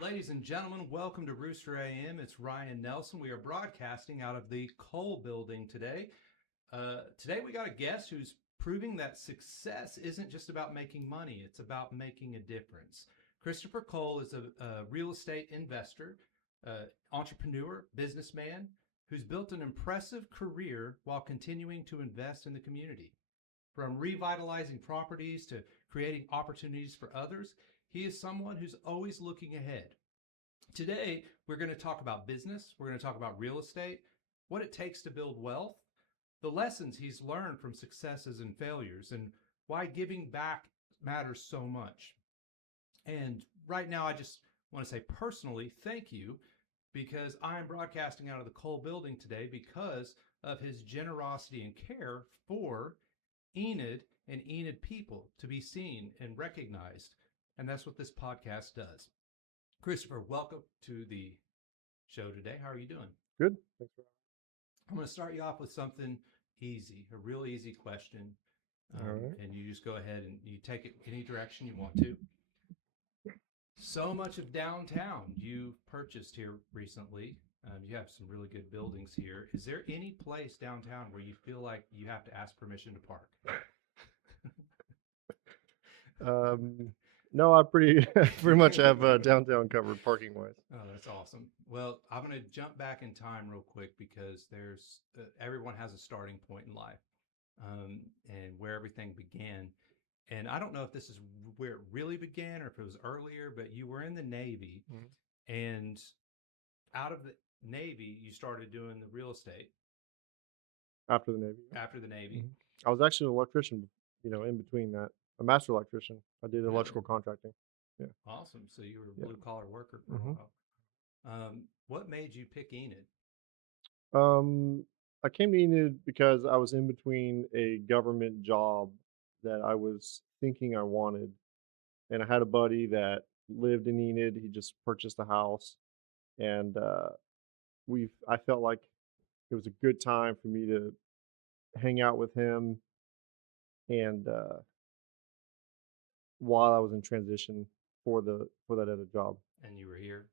Ladies and gentlemen, welcome to Rooster AM. It's Ryan Nelson. We are broadcasting out of the Cole building today. Today we got a guest who's proving that success isn't just about making money, it's about making a difference. Christopher Cole is a real estate investor, entrepreneur, businessman who's built an impressive career while continuing to invest in the community. From revitalizing properties to creating opportunities for others, he is someone who's always looking ahead. Today, we're going to talk about business, we're going to talk about real estate, what it takes to build wealth, the lessons he's learned from successes and failures, and why giving back matters so much. And right now, I just want to say personally, thank you because I am broadcasting out of the Cole building today because of his generosity and care for Enid and Enid people to be seen and recognized. And that's what this podcast does. Christopher, welcome to the show today. How are you doing? Good. Thanks for I'm going to start you off with something easy, a real easy question. All right. And you just go ahead and you take it any direction you want to. So much of downtown you purchased here recently. You have some really good buildings here. Is there any place downtown where you feel like you have to ask permission to park? No, I pretty pretty much have downtown covered parking wise. Oh, that's awesome. Well, I'm going to jump back in time real quick because there's everyone has a starting point in life, and where everything began. And I don't know if this is where it really began or if it was earlier, but you were in the Navy, Mhm. and out of the Navy, you started doing the real estate After the Navy. after the Navy. Mhm. I was actually an electrician, in between that, a master electrician. I did Really electrical contracting. Yeah. awesome. So you were a Yeah. blue collar worker for a hmm while. What made you pick Enid? Um, I came to Enid because I was in between a government job that I was thinking I wanted, and I had a buddy that lived in Enid. He just purchased a house, and I felt like it was a good time for me to hang out with him and while I was in transition for that other job. And you were here,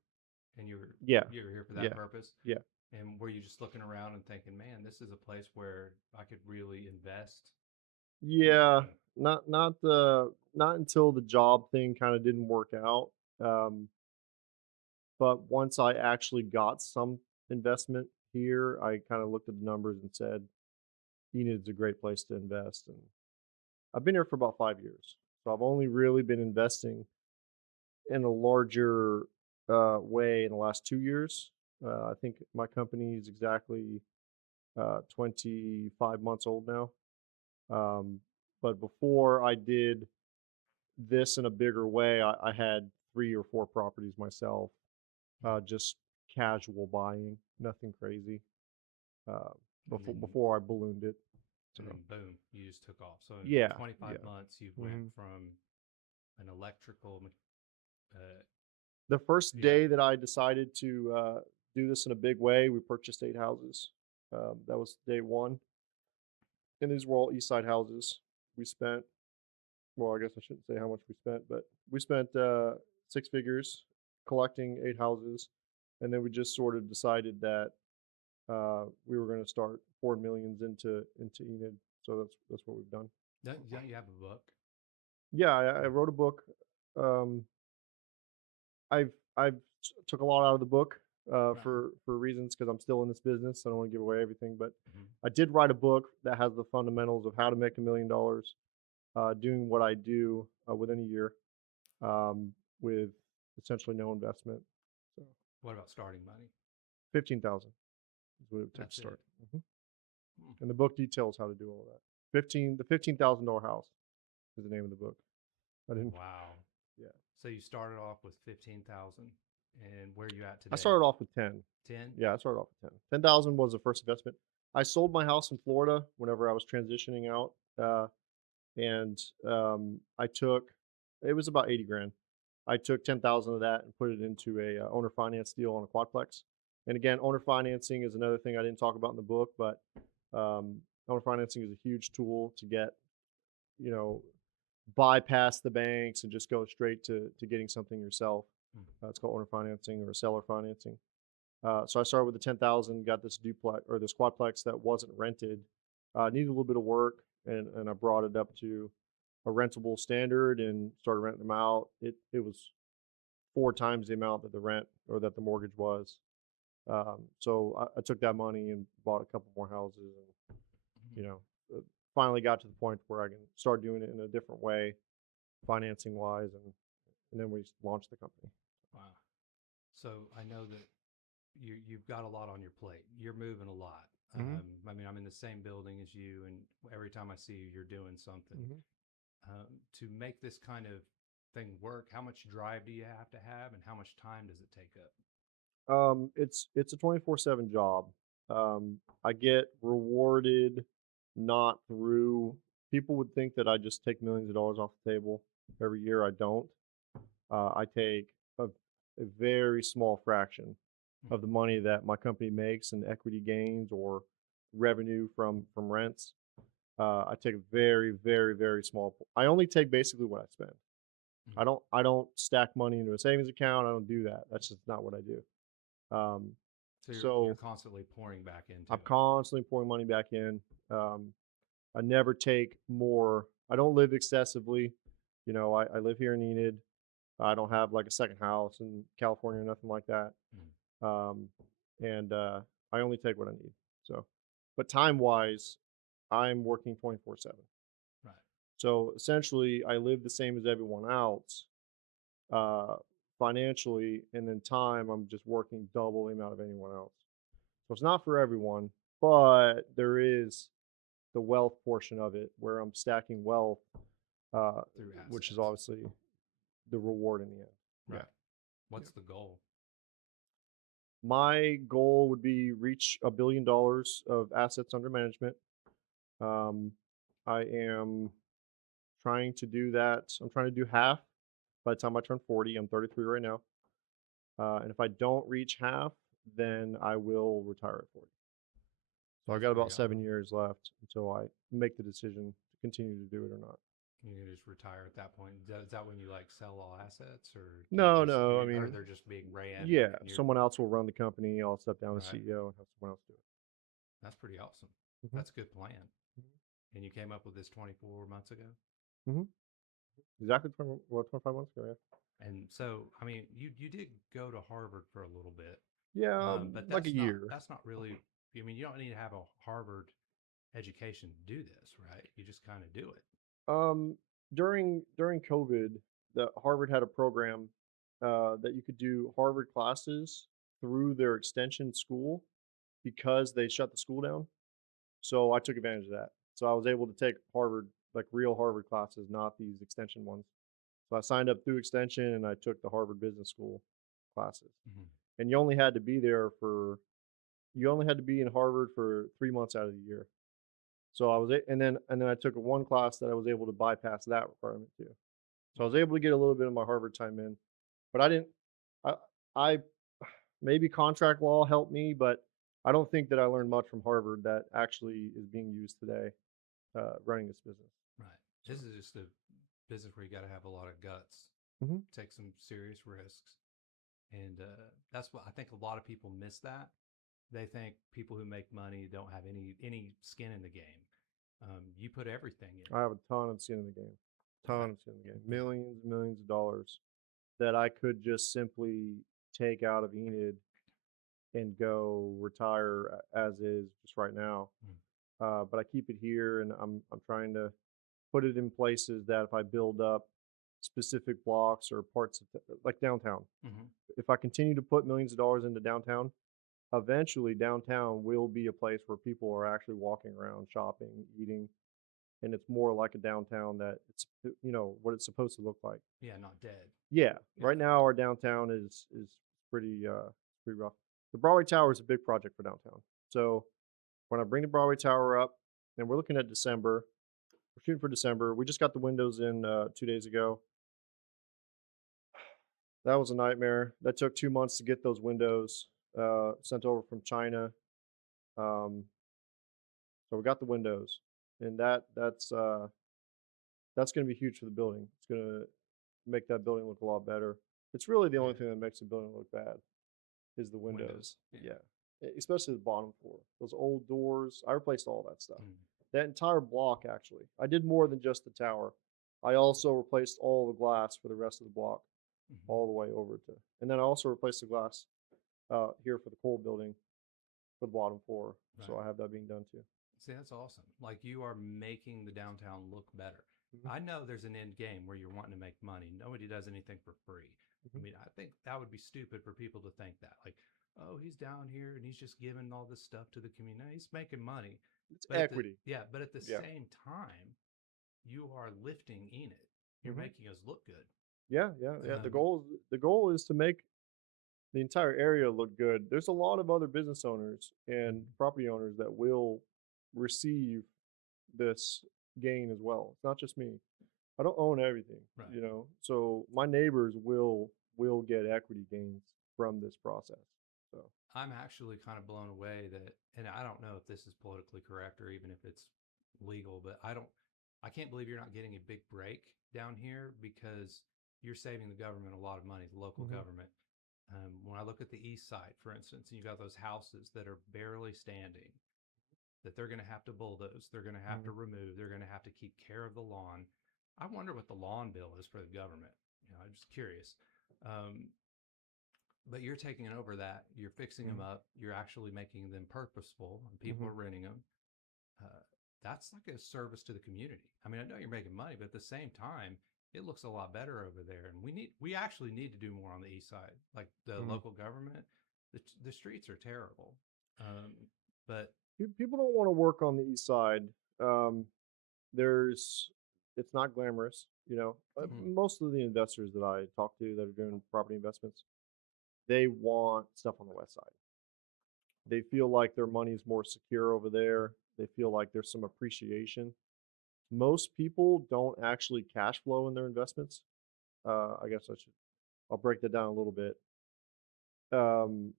and Yeah, you were here for that yeah, purpose. yeah, And were you just looking around and thinking, man, this is a place where I could really invest? yeah. Not until the job thing kind of didn't work out. Um, but once I actually got some investment here, I kind of looked at the numbers and said, Enid's a great place to invest. And I've been here for about 5 years, so I've only really been investing in a larger way in the last 2 years. I think my company is exactly 25 months old now. Um, but before I did this in a bigger way, I had 3 or 4 properties myself, just casual buying, nothing crazy. Uh, And then before I ballooned it. So and then boom, you just took off. So in yeah, 25 yeah. months, you've went hmm from an electrical, uh, The first yeah, day that I decided to do this in a big way, we purchased 8 houses. That was day one, and these were all East Side houses. We spent, well, I guess I shouldn't say how much we spent, but we spent 6 figures collecting 8 houses, and then we just sort of decided that we were going to start pouring millions into Enid. So that's what we've done. don't you have a book? Yeah, I wrote a book. Um, I've took a lot out of the book Right. for reasons because I'm still in this business. I don't want to give away everything, but Mhm. I did write a book that has the fundamentals of how to make $1 million, doing what I do within a year, um, with essentially no investment. So What about starting money? 15,000 is what it would take to That's it. start. hmm Hmm. And the book details how to do all of that. The $15,000 house is the name of the book. I didn't. Wow. Yeah, So you started off with 15,000, and where are you at I today? started off with 10. 10. Yeah, I started off with 10. 10,000 was the first investment. I sold my house in Florida whenever I was transitioning out, uh, and I took it was about 80 grand. I took 10,000 of that and put it into a owner finance deal on a quadplex. And again, owner financing is another thing I didn't talk about in the book, but um, owner financing is a huge tool to get, you know, bypass the banks and just go straight to getting something yourself. Mm. It's called owner financing or seller financing. So I started with the 10,000, got this duplex or this quadplex that wasn't rented. Needed a little bit of work, and I brought it up to a rentable standard and started renting them out. It was 4 times the amount that the rent or that the mortgage was. So I took that money and bought a couple more houses, and you know, finally got to the point where I can start doing it in a different way, financing wise, and then we launched the company. Wow. So I know that you've got a lot on your plate. You're moving a lot. Hmm. I mean, I'm in the same building as you, and every time I see you, you're doing something. Hmm. To make this kind of thing work, how much drive do you have to have, and how much time does it take up? It's a 24/7 job. I get rewarded not through people would think that I just take millions of dollars off the table every year. I don't. I take a, a very small fraction Mm. of the money that my company makes in equity gains or revenue from rents. I take a very, very, very small. I only take basically what I spend. Mm. I don't stack money into a savings account. I don't do that. That's just not what I do. Um, So you're so constantly pouring back into I'm it. constantly pouring money back in. Um, I never take more. I don't live excessively. I live here in Enid. I don't have like a second house in California or nothing like that. Mm. Um, and I only take what I need. So, but time wise, I'm working 24/7. Right. So essentially, I live the same as everyone else uh, financially, and in time, I'm just working double the amount of anyone else. So it's not for everyone, but there is the wealth portion of it where I'm stacking wealth, uh, Through which is assets. obviously the reward in the end. Yeah. Right. Yeah. What's the goal? My goal would be reach $1 billion of assets under management. Um, I am trying to do that. I'm trying to do half by the time I turn 40. I'm 33 right now. And if I don't reach half, then I will retire at 40. So I That's got pretty about awesome. 7 years left until I make the decision to continue to do it or not. You can just retire at that point. Is that when you like sell all assets, or do you No, just no. I or mean, they're just being ran yeah, and you're someone else will run the company. I'll step down as right? CEO and have someone else do That's pretty awesome. it. That's a good plan. And you came up with this 24 months ago. Mm-hmm. Exactly 25 months ago. And so, I mean, you did go to Harvard for a little bit, Yeah, yeah, but like a year. that's not really. I mean, you don't need to have a Harvard education to do this, right? You just kind of do it. Um, during COVID, the Harvard had a program that you could do Harvard classes through their extension school because they shut the school down. So I took advantage of that. So I was able to take Harvard, like real Harvard classes, not these extension ones. So I signed up through extension and I took the Harvard Business School classes. Mm-hmm. And you only had to be in Harvard for 3 months out of the year. So and then I took one class that I was able to bypass that requirement too. So I was able to get a little bit of my Harvard time in, but I didn't. I I maybe contract law helped me, but I don't think that I learned much from Harvard that actually is being used today running this business. Right. So This is just a business where you got to have a lot of guts, mhm. take some serious risks, and that's what I think a lot of people miss. That they think people who make money don't have any skin in the game. You put everything in I it, have a ton of skin in the game, right? ton of skin in the game, millions and millions of dollars that I could just simply take out of Enid and go retire as is just right now. Mm. But I keep it here, and I'm trying to put it in places that if I build up specific blocks or parts of like downtown, Mm-hmm. if I continue to put millions of dollars into downtown, eventually downtown will be a place where people are actually walking around, shopping, eating, and it's more like a downtown that it's what it's supposed to look like. Yeah, not dead. Yeah, Yeah. right now our downtown is pretty rough. The Broadway Tower is a big project for downtown. So when I bring the Broadway Tower up, and we're looking at December, we're shooting for December. We just got the windows in 2 days ago. That was a nightmare. That took 2 months to get those windows sent over from China. Um, so we got the windows, and that's going to be huge for the building. It's going to make that building look a lot better. It's really the only Yeah. thing that makes a building look bad is the Windows. windows. Yeah. Yeah. Especially the bottom floor. Those old doors. I replaced all that stuff. Mm. That entire block, actually. I did more than just the tower. I also replaced all the glass for the rest of the block, Mhm. all the way over to, and then I also replaced the glass here for the Cole building for the bottom floor. So Right. I have that being done too. See, that's awesome. Like you are making the downtown look better. Hmm. I know there's an end game where you're wanting to make money. Nobody does anything for free. I Hmm. mean, I think that would be stupid for people to think that. Like, oh, he's down here and he's just giving all this stuff to the community. No, he's making money. It's But equity. but at the Yeah. same time, you are lifting Enid. You're Hmm. making us look good. Yeah, yeah, yeah. The Um, goal is to make the entire area look good. There's a lot of other business owners and mhm, property owners that will receive this gain as well. It's not just me. I don't own everything, right. you know. So my neighbors will get equity gains from this process. So, I'm actually kind of blown away that, and I don't know if this is politically correct or even if it's legal, but I can't believe you're not getting a big break down here because you're saving the government a lot of money, the local hmm. government. When I look at the east side, for instance, and you got those houses that are barely standing, that they're going to have to bulldoze, they're going to have Hmm. to remove, they're going to have to keep care of the lawn. I wonder what the lawn bill is for the government. I'm just curious. Um, but you're taking over that, you're fixing them Hmm. up, you're actually making them purposeful, and people Hmm. are renting them. Uh, that's like a service to the community. I mean, I know you're making money, but at the same time, it looks a lot better over there. And we actually need to do more on the east side, like the Hmm. local government. The streets are terrible, um, but People don't want to work on the east side. Um, there's it's not glamorous, you know. mm, Most of the investors that I talk to that are doing property investments, they want stuff on the west side. They feel like their money is more secure over there. They feel like there's some appreciation. Most people don't actually cash flow in their investments. I guess I'll break that down a little bit.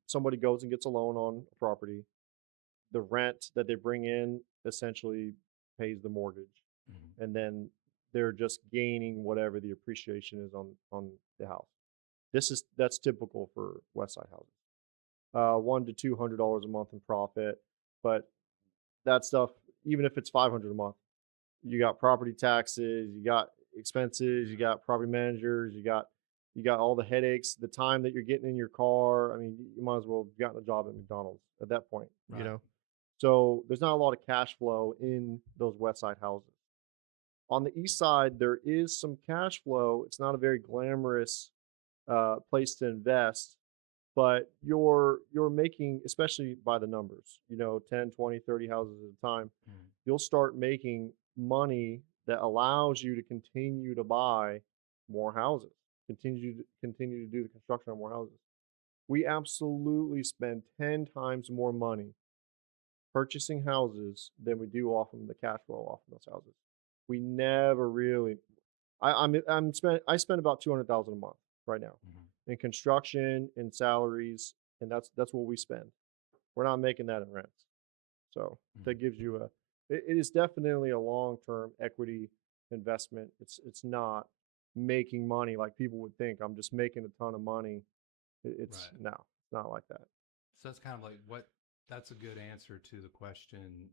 Somebody goes and gets a loan on a property. The rent that they bring in essentially pays the mortgage, mm, and then they're just gaining whatever the appreciation is on the house. That's typical for West Side houses. $100 to $200 a month in profit, but that stuff, even if it's 500 a month, you got property taxes, you got expenses, you got property managers, you got all the headaches, the time that you're getting in your car. I mean, you might as well have gotten a job at McDonald's at that point, you right, know. So there's not a lot of cash flow in those west side houses. On the east side, there is some cash flow. It's not a very glamorous place to invest, but you're making, especially by the numbers, 10, 20, 30 houses at a time, mm, you'll start making money that allows you to continue to buy more houses, continue to do the construction on more houses. We absolutely spend 10 times more money purchasing houses than we do off of the cash flow off of those houses. We never really. I spend about 200,000 a month right now mm, in construction and salaries, and that's what we spend. We're not making that in rents. So that mm, gives you it is definitely a long-term equity investment. It's not making money like people would think. I'm just making a ton of money. It's right. no, it's not like that. So that's kind of like what that's a good answer to the question,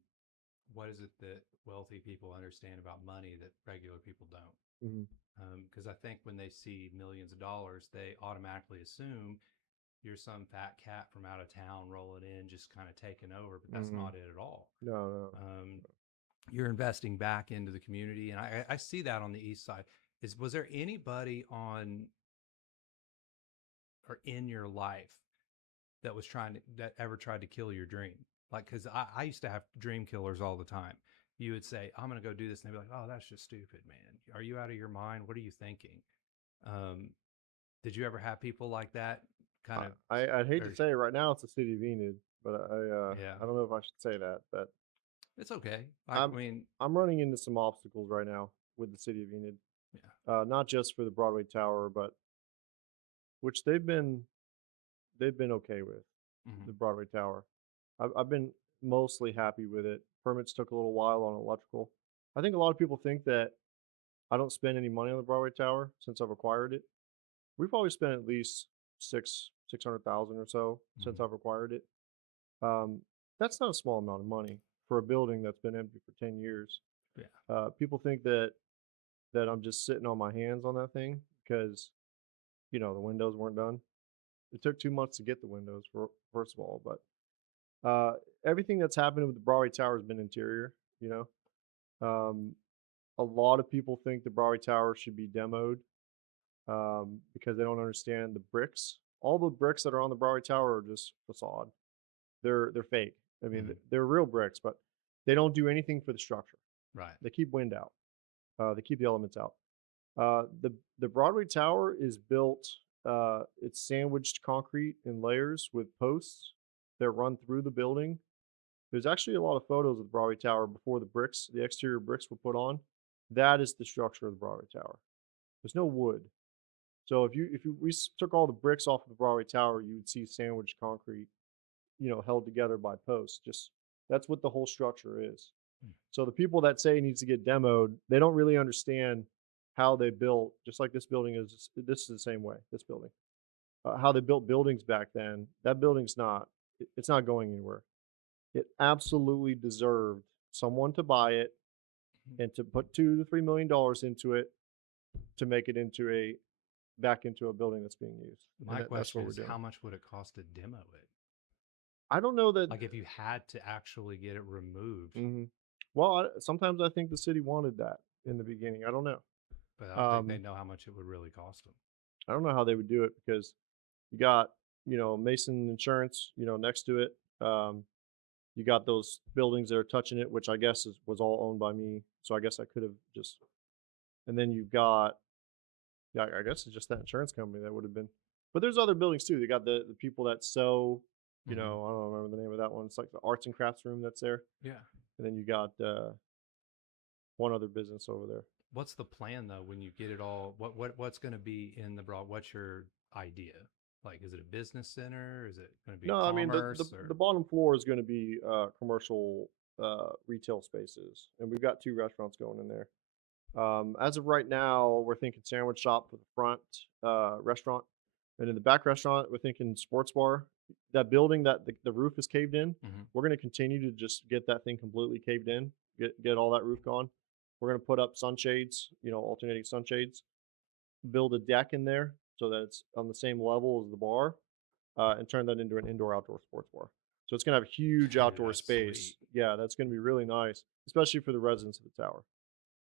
what is it that wealthy people understand about money that regular people don't? Hmm. Because I think when they see millions of dollars, they automatically assume you're some fat cat from out of town rolling in, just kind of taking over. But that's Hmm. not it at all. No, no. Um, you're investing back into the community, and I see that on the east side. Was there anybody on or in your life that ever tried to kill your dream? Like, because I used to have dream killers all the time. You would say, I'm going to go do this. And they'd be like, oh, that's just stupid, man. Are you out of your mind? What are you thinking? Um, did you ever have people like that kind of, I'd hate to or, say it right now. It's the city of Enid, but yeah, I don't know if I should say that. But it's okay. I I'm mean, I'm running into some obstacles right now with the city of Enid. yeah. Not just for the Broadway Tower, but which they've been okay with Hmm. the Broadway Tower. I've been mostly happy with it. Permits took a little while on electrical. I think a lot of people think that I don't spend any money on the Broadway Tower since I've acquired it. We've always spent at least 600,000 or so since Mhm. I've acquired it. Um, that's not a small amount of money for a building that's been empty for 10 years. Yeah. People think that I'm just sitting on my hands on that thing because the windows weren't done. It took 2 months to get the windows first of all, but everything that's happened with the Broadway Tower has been interior. You a lot of people think the Broadway Tower should be demoed because they don't understand the bricks. All the bricks that are on the Broadway Tower are just facade. They're fake. I mean, Mhm. they're real bricks, but they don't do anything for the structure. Right. They keep wind out. They keep the elements out. The Broadway Tower is built. It's sandwiched concrete in layers with posts that run through the building. There's actually a lot of photos of the Broadway Tower before the exterior bricks were put on. That is the structure of the Broadway Tower. There's no wood. So if you took all the bricks off of the Broadway Tower, you would see sandwiched concrete, held together by posts. Just that's what the whole structure is. Mm. So the people that say it needs to get demoed, they don't really understand how they built. Just like this building is, this is the same way. This building, how they built buildings back then. That building's not. It's not going anywhere. It absolutely deserved someone to buy it Mhm. and to put $2 to $3 million into it to make it back into a building that's being used. And My that's question what we're is, doing. how much would it cost to demo it? I don't know that. Like if you had to actually get it removed, Mhm. Well, sometimes I think the city wanted that in the beginning. I don't know. but I don't think they Um, know how much it would really cost them. I don't know how they would do it because you got Mason Insurance, next to it. You got those buildings that are touching it, which I guess was all owned by me. So I guess I could have just. And then you've got, yeah, I guess it's just that insurance company that would have been. But there's other buildings too. They got the people that sew. Mhm. I don't remember the name of that one. It's like the arts and crafts room that's there. Yeah. And then you got one other business over there. What's the plan though when you get it all? What's going to be in the broad? What's your idea? Like, is it a business center? Is it going to be No, I mean commerce the or? bottom floor is going to be commercial retail spaces, and we've got 2 restaurants going in there. As of right now, we're thinking sandwich shop for the front restaurant, and in the back restaurant, we're thinking sports bar. That building that the roof is caved in, Mhm. we're going to continue to just get that thing completely caved in, get all that roof gone. We're going to put up sunshades, alternating sunshades, build a deck in there so that it's on the same level as the bar, and turn that into an indoor-outdoor sports bar. So it's going to have a huge Dude, outdoor that's sweet. space. Yeah, that's going to be really nice, especially for the residents of the tower.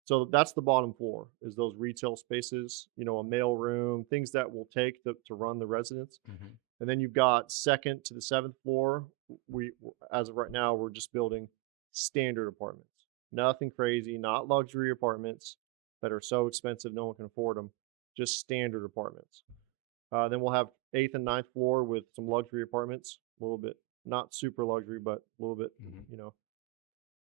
So that's the bottom floor is those retail spaces, a mail room, things that will take to run the residence. Mhm. And then you've got second to the seventh floor. We, as of right now, we're just building standard apartments. Nothing crazy, not luxury apartments that are so expensive no one can afford them. Just standard apartments. Then we'll have eighth and ninth floor with some luxury apartments, a little bit, not super luxury, but a little bit, Mhm. you know.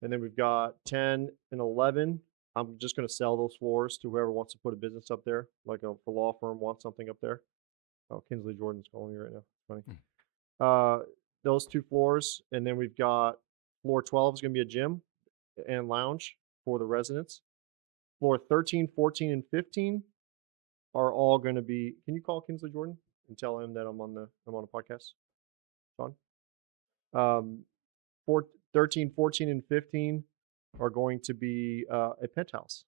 And then we've got 10 and 11. I'm just going to sell those floors to whoever wants to put a business up there, like a law firm wants something up there. Oh, Kinsley Jordan's calling me right now. Funny. Mm. Those 2 floors, and then we've got floor 12 is going to be a gym and lounge for the residents. Floor 13, 14, and 15 are all going to be. Can you call Kinsley Jordan and tell him that I'm on a podcast, Sean? Um, 13, 14, and 15 are going to be a penthouse,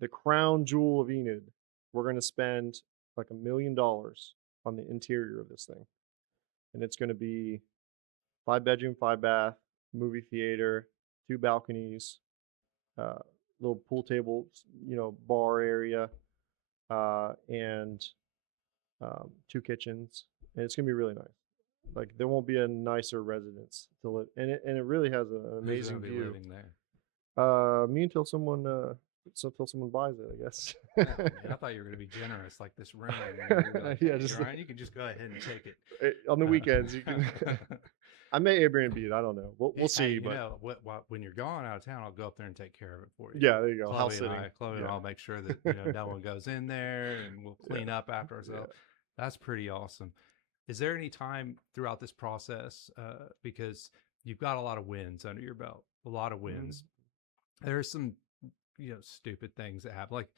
the crown jewel of Enid. We're going to spend like $1 million on the interior of this thing, and it's going to be 5 bedroom, 5 bath, movie theater, 2 balconies, uh, little pool table, bar area, and 2 kitchens, and it's gonna be really nice. Like there won't be a nicer residence to live, and it really has an Who's going amazing to be view. living there? Me until someone buys it, I guess. Oh man, I thought you were going to be generous like this room. You were like, Yeah, hey, just Ryan, you can just go ahead and take it. on the weekends you can. I may Airbnb it. I don't know. We'll Hey, see, but when you're gone out of town, I'll go up there and take care of it for you. yeah, there you go. House sitting. Chloe and Yeah, I'll make sure that no one goes in there, and we'll yeah, clean up after ourselves. yeah. That's pretty awesome. Is there any time throughout this process, because you've got a lot of wins under your belt, a lot of Mhm. wins? There's some stupid things that happen. Like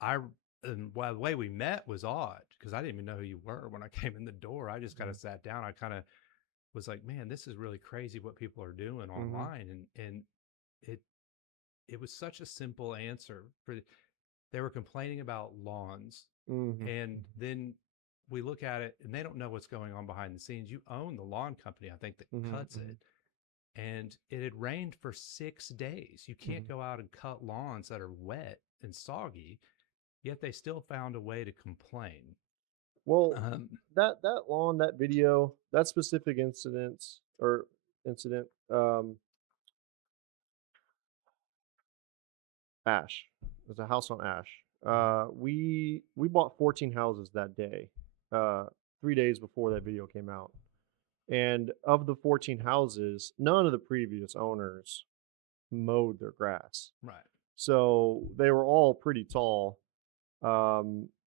I and the way we met was odd because I didn't even know who you were when I came in the door. I just kind of sat down. I kind of was like, man, this is really crazy what people are doing Mm-hmm. online. And it, it was such a simple answer they were complaining about lawns. Mm-hmm. And then we look at it and they don't know what's going on behind the scenes. You own the lawn company, I think, that Mm-hmm. cuts it. And it had rained for 6 days. You Mm-hmm. can't go out and cut lawns that are wet and soggy, yet they still found a way to complain. Well, Um, that lawn, that video, that specific incident, Ash. There's a house on Ash. mhm, We bought 14 houses that day, uh, 3 days before that video came out. And of the 14 houses, none of the previous owners mowed their grass. right. So they were all pretty tall.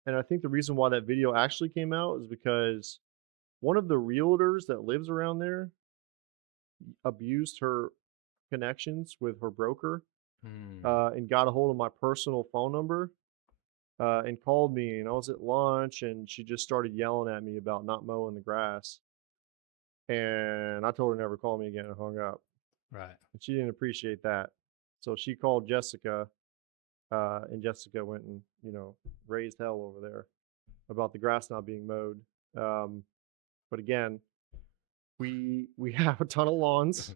And I think the reason why that video actually came out is because one of the realtors that lives around there abused her connections with her broker, Hmm. and got a hold of my personal phone number, and called me. And I was at lunch, and she just started yelling at me about not mowing the grass. And I told her never call me again and hung up. Right. And she didn't appreciate that. So she called Jessica, and Jessica went and, raised hell over there about the grass not being mowed. But again, we have a ton of lawns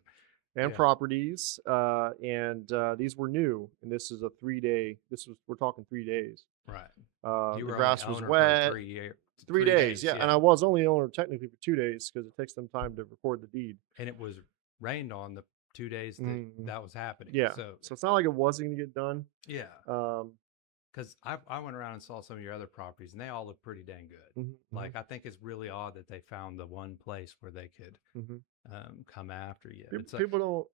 and Yeah. properties, and these were new. And this is a 3 day. We're talking 3 days. Right. You The were only grass was owner for wet. 3 years, Three three days, days. yeah. And Yeah. I was only owner technically for 2 days because it takes them time to record the deed. And it was rained on the 2 days that Mhm. that was happening. Yeah. So, So it's not like it wasn't gonna get done. yeah. Um, Because I went around and saw some of your other properties, and they all look pretty dang good. mhm, mhm, Like, I think it's really odd that they found the one place where they could mhm. come after you. People, It's like, people don't.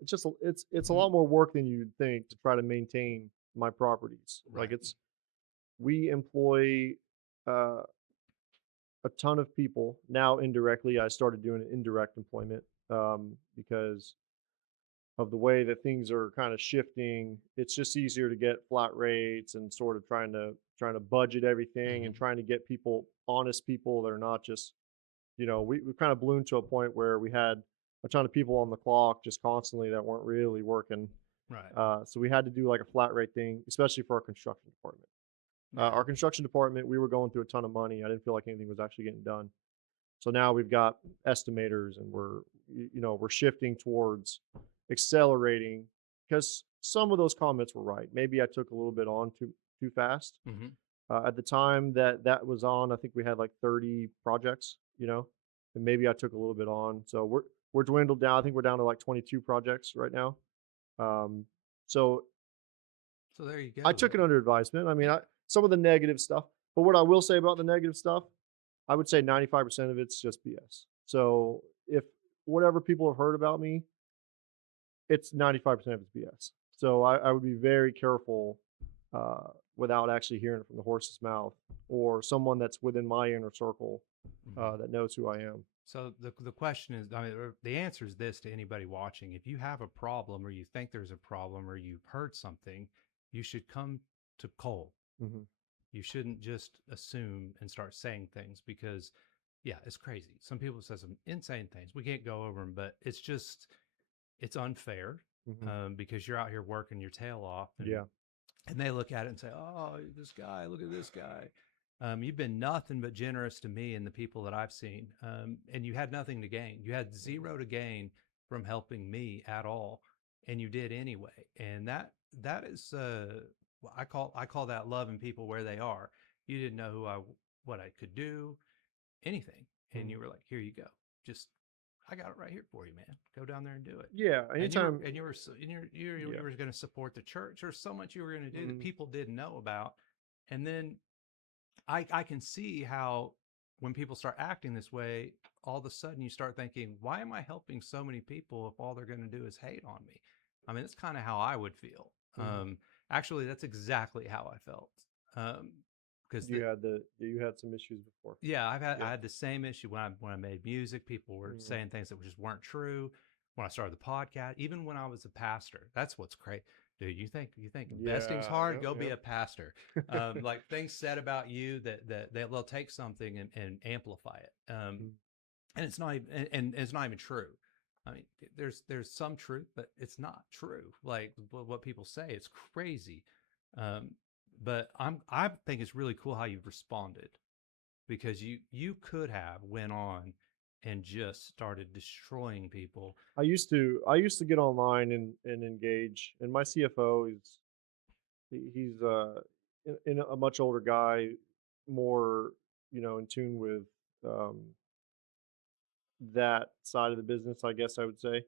It's just it's a mhm, lot more work than you'd think to try to maintain my properties. Like right. we employ uh, a ton of people now indirectly. I started doing indirect employment, because of the way that things are kind of shifting. It's just easier to get flat rates and sort of trying to budget everything and Hmm. trying to get people, honest people that are not just, we kind of ballooned to a point where we had a ton of people on the clock just constantly that weren't really working. Right. So we had to do like a flat rate thing, especially for our construction department. Yeah. Our construction department, we were going through a ton of money. I didn't feel like anything was actually getting done. So now we've got estimators, and we're shifting towards accelerating because some of those comments were right. Maybe I took a little bit on too fast. Hmm. At the time that was on, I think we had like 30 projects, and maybe I took a little bit on. So we're dwindled down. I think we're down to like 22 projects right now. Um, so So there you I go, took it though. under advisement. I mean, Yeah. some of the negative stuff, but what I will say about the negative stuff, I would say 95% of it's just BS. So if whatever people have heard about me, it's 95% of it's BS. So I would be very careful, without actually hearing it from the horse's mouth or someone that's within my inner circle, Hmm. that knows who I am. So the question is, I mean, the answer is this to anybody watching: if you have a problem, or you think there's a problem, or you've heard something, you should come to Cole. Hmm. You shouldn't just assume and start saying things because, yeah, it's crazy. Some people say some insane things. We can't go over them, but it's unfair, Hmm. because you're out here working your tail off, Yeah. and they look at it and say, "Oh, this guy, look at this guy." You've been nothing but generous to me and the people that I've seen, and you had nothing to gain. You had zero to gain from helping me at all, and you did anyway. And that is, I call that loving people where they are. You didn't know what I could do, anything, and you Hmm. were like, "Here you go. Just I got it right here for you, man. Go down there and do it." Yeah. And you were Anytime. and you were so- and you Yeah. were going to support the church. There's so much you were going to do that Hmm. people didn't know about. And then I can see how when people start acting this way, all of a sudden you start thinking, why am I helping so many people if all they're going to do is hate on me? I mean, that's kind of how I would feel. Hmm. Actually, that's exactly how I felt. Um, because you had some issues before. yeah, I Yeah. had the same issue when I made music. People were Hmm. saying things that just weren't true. When I started the podcast, even when I was a pastor, that's what's crazy. dude, you think investing's Yeah, hard? yep, Go be yep. a pastor. Like things said about you that they'll take something and amplify it. Mm. And it's not even, and it's not even true. I mean, there's some truth, but it's not true. Like what people say, it's crazy. Um, but I think it's really cool how you've responded, because you could have went on and just started destroying people. I used to get online and engage, and my CFO is he's in a much older guy, more in tune with um, that side of the business, I guess I would say.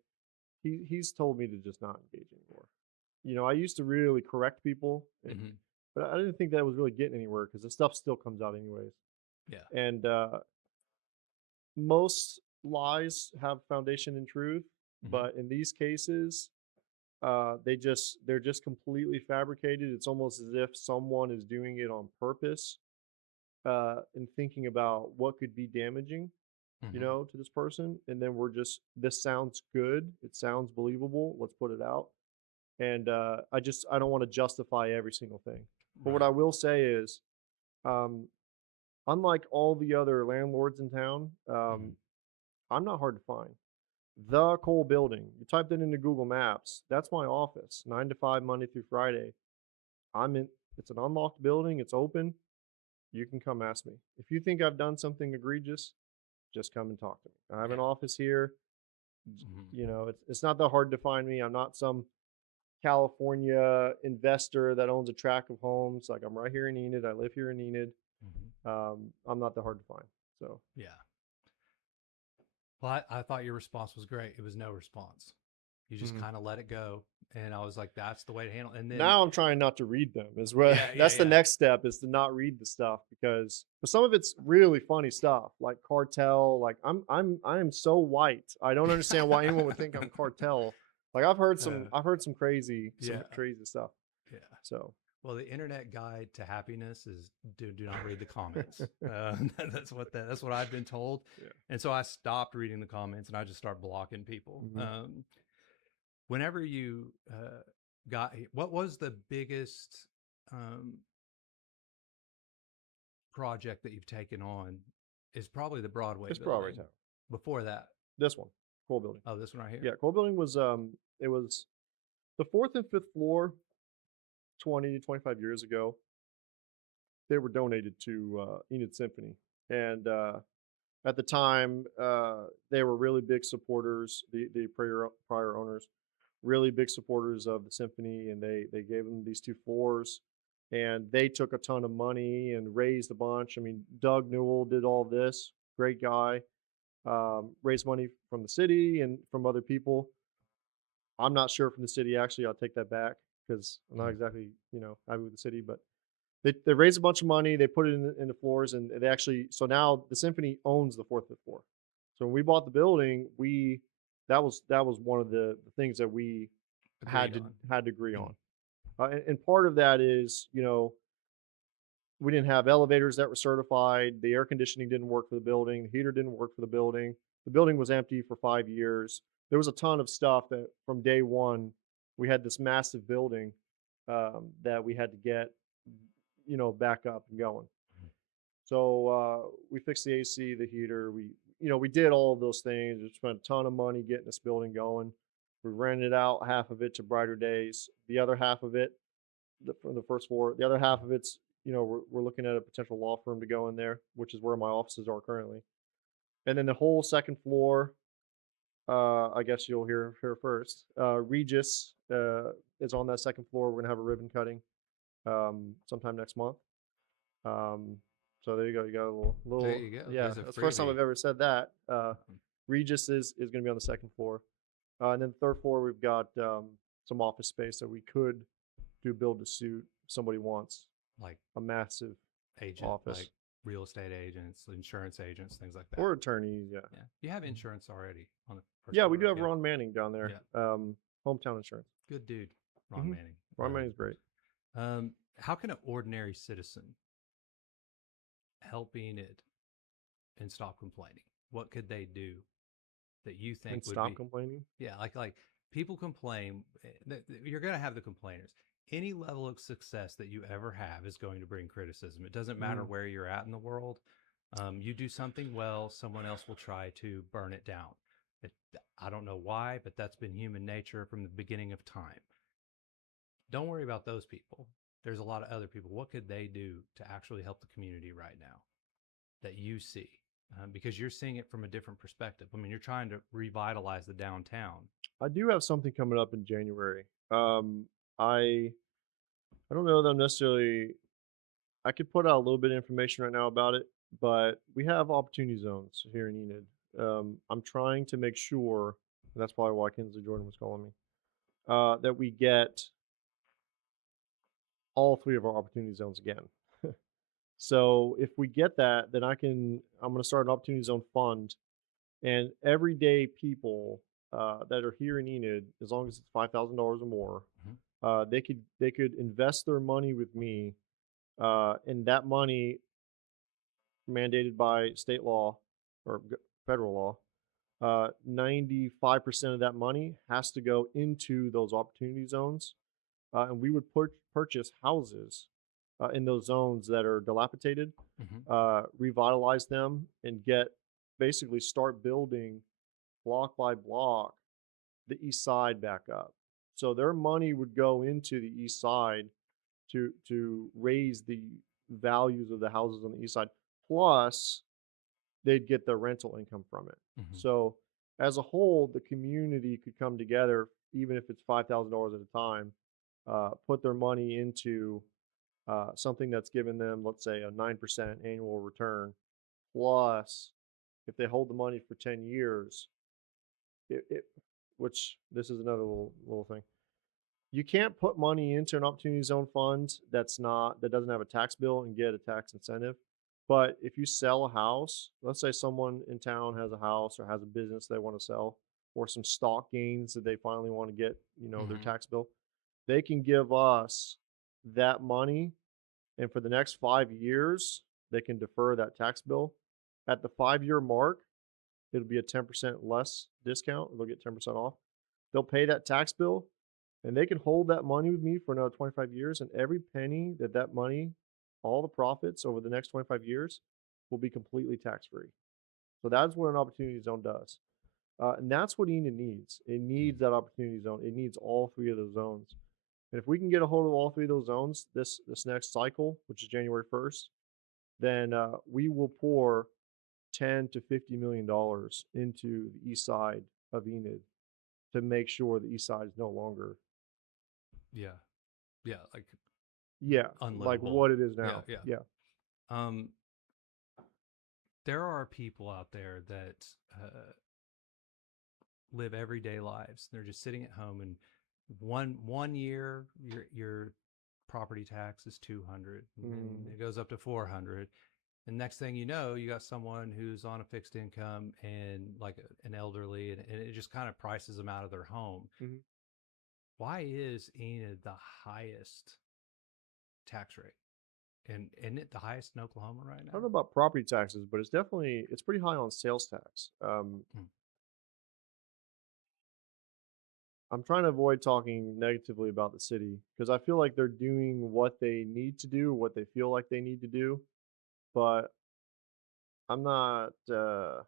He's told me to just not engage anymore. I used to really correct people, Hmm. but I didn't think that was really getting anywhere because the stuff still comes out anyways. Yeah. And most lies have foundation in truth, Hmm. but in these cases, they're just completely fabricated. It's almost as if someone is doing it on purpose, and thinking about what could be damaging, Hmm. to this person, and then this sounds good, it sounds believable, let's put it out. And I don't want to justify every single thing. But what I Right. will say is, um, unlike all the other landlords in town, Hmm. I'm not hard to find. The Cole Building. You type that into Google Maps. That's my office, 9 to 5, Monday through Friday. I'm in. It's an unlocked building. It's open. You can come ask me. If you think I've done something egregious, just come and talk to me. I have an Yeah. office here. Hmm. It's not that hard to find me. I'm not some California investor that owns a tract of homes. Like, I'm right here in Enid. I live here in Enid. Hmm. I'm not that hard to find. So Yeah. Well, I thought your response was great. It was no response. You just mhm. kind of let it go, and I was like, "That's the way to handle." It. And then, Now I'm trying not to read them. Is what yeah, yeah, that's the yeah. next step, is to not read the stuff, because some of it's really funny stuff, like cartel. Like, I'm so white. I don't understand why anyone would think I'm cartel. Like, uh, I've heard some crazy yeah, stuff. yeah. So Well, the internet guide to happiness is do not read the comments. That's what I've been told, yeah. and so I stopped reading the comments and I just start blocking people. Hmm. Whenever you what was the biggest um, project that you've taken on? Is probably the Broadway It's Broadway building. Town. Before that, This one, Cole Building. oh, this one right here. Yeah, Cole Building was it was the fourth and fifth floor. 20 to 25 years ago, they were donated to Enid Symphony, and at the time, they were really big supporters. The prior owners, really big supporters of the symphony, and they gave them these 2 floors, and they took a ton of money and raised a bunch. I mean, Doug Newell did all this. Great guy. Raised money from the city and from other people. I'm not sure from the city, actually. I'll take that back, because I'm not Mm. exactly happy with the city, but they raised a bunch of money. They put it in the floors, and they actually, so now the symphony owns the fourth, fifth floor. So when we bought the building, we that was one of the things that we Agreed on. had to agree on. Mm. And part of that is, we didn't have elevators that were certified. The air conditioning didn't work for the building. The heater didn't work for the building. The building was empty for 5 years. There was a ton of stuff that from day one, we had this massive building, that we had to get, back up and going. So we fixed the AC, the heater. We did all of those things. We spent a ton of money getting this building going. We rented out half of it to Brighter Days. The other half of it, from the first floor, the other half of it's, we're looking at a potential law firm to go in there, which is where my offices are currently. And then the whole second floor, I guess you'll hear here first. Regis is on that second floor. We're gonna have a ribbon cutting sometime next month. Um, so there you go. You got a There little, you go. yeah. There's a That's the first time freebie. I've ever said that. Regis is going to be on the second floor, and then the third floor we've got some office space that we could do build to suit. If somebody wants Like a massive like office, real estate agents, insurance agents, things like that. or attorneys. Yeah, Yeah. You have insurance already on the first yeah. We floor, do right? have Yeah. Ron Manning down there. Yeah. Hometown insurance. Good dude, Ron Hmm. Manning. Ron Manning's great. How can an ordinary citizen helping it and stop complaining? What could they do that you think And would stop be, complaining. yeah, people complain. You're going to have the complainers. Any level of success that you ever have is going to bring criticism. It doesn't matter Mm. where you're at in the world. You do something well, someone else will try to burn it down. It, I don't know why, but that's been human nature from the beginning of time. Don't worry about those people. There's a lot of other people. What could they do to actually help the community right now that you see? Because you're seeing it from a different perspective. I mean, you're trying to revitalize the downtown. I do have something coming up in January. I I don't know that I'm necessarily. I could put out a little bit of information right now about it, but we have opportunity zones here in Enid. I'm trying to make sure, and that's probably why Kinsley Jordan was calling me, that we get all three of our opportunity zones again. So if we get that, then I'm going to start an opportunity zone fund, and everyday people that are here in Enid, as long as it's $5,000 or more, Mhm. They could invest their money with me, and that money mandated by state law or federal law. 95% of that money has to go into those opportunity zones, and we would purchase houses in those zones that are dilapidated, Mhm. revitalize them, and basically start building block by block the east side back up. So their money would go into the east side to raise the values of the houses on the east side. Plus, they'd get the rental income from it. Mhm. So as a whole, the community could come together, even if it's $5,000 at a time, put their money into something that's given them, let's say, a 9% annual return. Plus, if they hold the money for 10 years, it which this is another little thing. You can't put money into an opportunity zone fund that doesn't have a tax bill and get a tax incentive. But if you sell a house, let's say someone in town has a house or has a business they want to sell, or some stock gains that they finally want to get, their Mhm. tax bill, they can give us that money, and for the next 5 years, they can defer that tax bill. At the 5 year mark, it'll be a 10% less discount. They'll get 10% off. They'll pay that tax bill, and they can hold that money with me for another 25 years. And every penny that money, all the profits over the next 25 years, will be completely tax free. So that's what an opportunity zone does. And that's what Enid needs. It needs that opportunity zone. It needs all three of those zones. And if we can get a hold of all three of those zones this next cycle, which is January 1st, then we will pour 10 to $50 million into the east side of Enid to make sure the east side is no longer, Yeah. Yeah. Like yeah, like unlivable. what it is Yeah. now. Yeah. Yeah. Um, there are people out there that live everyday lives. They're just sitting at home, and one year your property tax is 200, and then Mm, it goes up to 400. And next thing you know, you got someone who's on a fixed income and like an elderly, and it just kind of prices them out of their home. mhm. Why is Enid the highest tax rate? And isn't it the highest in Oklahoma right I don't now? know about property taxes, but it's pretty high on sales tax. Hmm. I'm trying to avoid talking negatively about the city because I feel like they're doing what they need to do, what they feel like they need to do, but I'm not uh,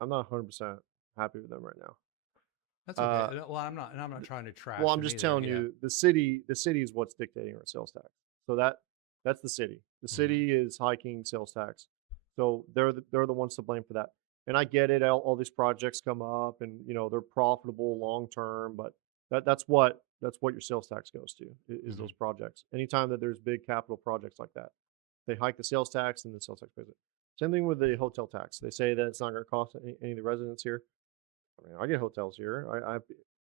I'm not 100% happy with them right now. That's okay. Uh, Well, I'm not trying to Well, trash I'm them just either. telling Yeah. you, the city is what's dictating our sales tax. So that's the city. The Hmm. city is hiking sales tax. So they're the ones to blame for that. And I get it. All these projects come up, and they're profitable long term, but that's what your sales tax goes to is Hmm. those projects. Anytime that there's big capital projects like that, they hike the sales tax, and the sales tax pays it. Same thing with the hotel tax. They say that it's not going to cost any of the residents here. I mean, I get hotels here. I have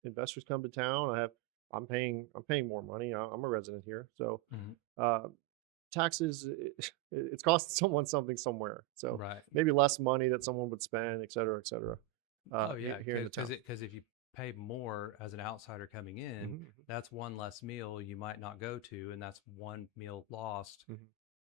investors come to town. I'm paying more money. I'm a resident here, so Hmm. uh, taxes it's costing someone something somewhere. So Right. maybe less money that someone would spend, et cetera, et cetera. Oh yeah, Here in the town. because if you pay more as an outsider coming in, Hmm. that's one less meal you might not go to, and that's one meal lost Hmm.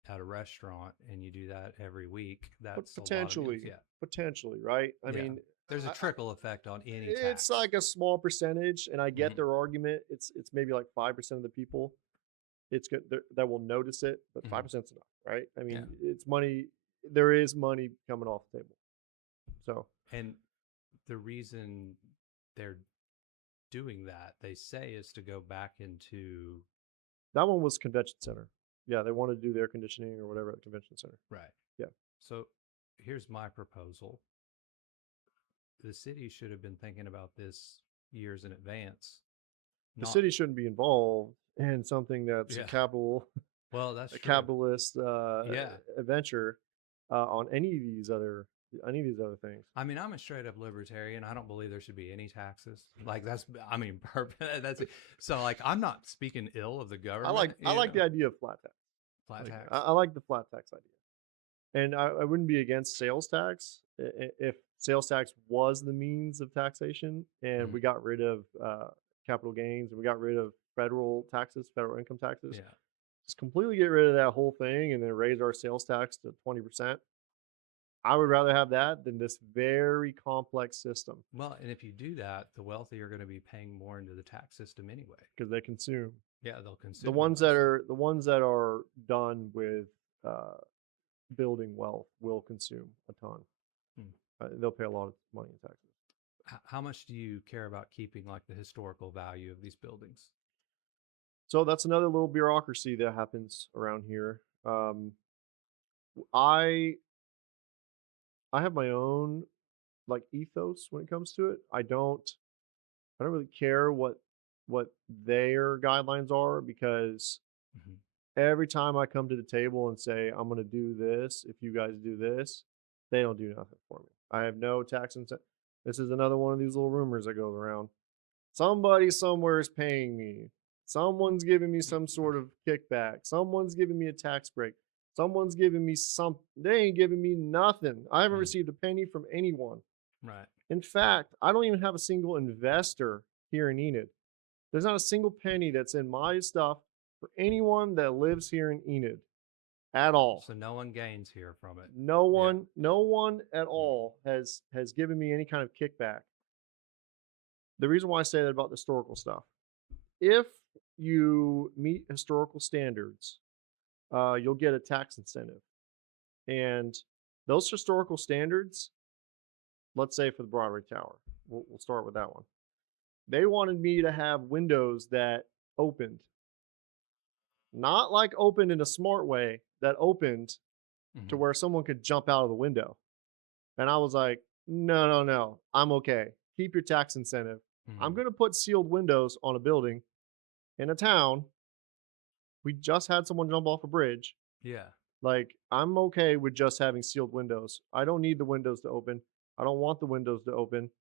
at a restaurant. And you do that every week. But That's a lot of meals. potentially, Yeah. potentially, right? I Yeah. mean, There's a I, trickle effect on any it's tax. like a small percentage, and I get Hmm. their argument. It's maybe like 5% of the people it's good that will notice it, but Hmm. 5% is enough, right? I Yeah. mean, it's money. There is money coming off the table, so And the reason they're doing that, they say, is to go back into. that one was convention center. Yeah, they wanted to do the air conditioning or whatever at the convention center. Right. Yeah, So here's my proposal. The city should have been thinking about this years in advance. the Not, city shouldn't be involved in something that's yeah. Well, that's a true. capitalist Yeah. adventure on any of these other things. I mean, I'm a straight up libertarian. I don't believe there should be any taxes. Like that's, I mean, that's it. So like, I'm not speaking ill of the government. I like the idea of flat tax. Flat Like tax. I like the flat tax idea, and I wouldn't be against sales tax if sales tax was the means of taxation, and Mhm. we got rid of capital gains and we got rid of federal taxes, federal income taxes. Yeah. Just completely get rid of that whole thing and then raise our sales tax to 20%. I would rather have that than this very complex system Well, and if you do that, the wealthy are going to be paying more into the tax system anyway. because they consume. Yeah, they'll The consume the ones that most. are the ones that are done with uh, building wealth will consume a ton. Hmm. They'll pay a lot of money in taxes. How much do you care about keeping like the historical value of these buildings? So that's another little bureaucracy that happens around here. I I have my own like ethos when it comes to it. I don't really care what their guidelines are because Hmm. every time I come to the table and say I'm going to do this, if you guys do this, they don't do nothing for me. I have no tax incentive. This is another one of these little rumors that goes around. Somebody somewhere is paying me. Someone's giving me some sort of kickback. Someone's giving me a tax break. Someone's giving me some. They ain't giving me nothing. I haven't Mm. received a penny from anyone. Right. In fact, I don't even have a single investor here in Enid. There's not a single penny that's in my stuff for anyone that lives here in Enid at all. So no one gains here from it. Yeah. No one at Mm. all has given me any kind of kickback. The reason why I say that about the historical stuff, if you meet historical standards, you'll get a tax incentive. And those historical standards, let's say for the Broadway Tower, we'll start with that one. They wanted me to have windows that opened, not like opened in a smart way, that opened to Hmm. where someone could jump out of the window. And I was like, no, no, no, I'm okay. Keep your tax incentive. I'm Hmm. going to put sealed windows on a building in a town. We just had someone jump off a bridge. Yeah. Like, I'm okay with just having sealed windows. I don't need the windows to open. I don't want the windows to open.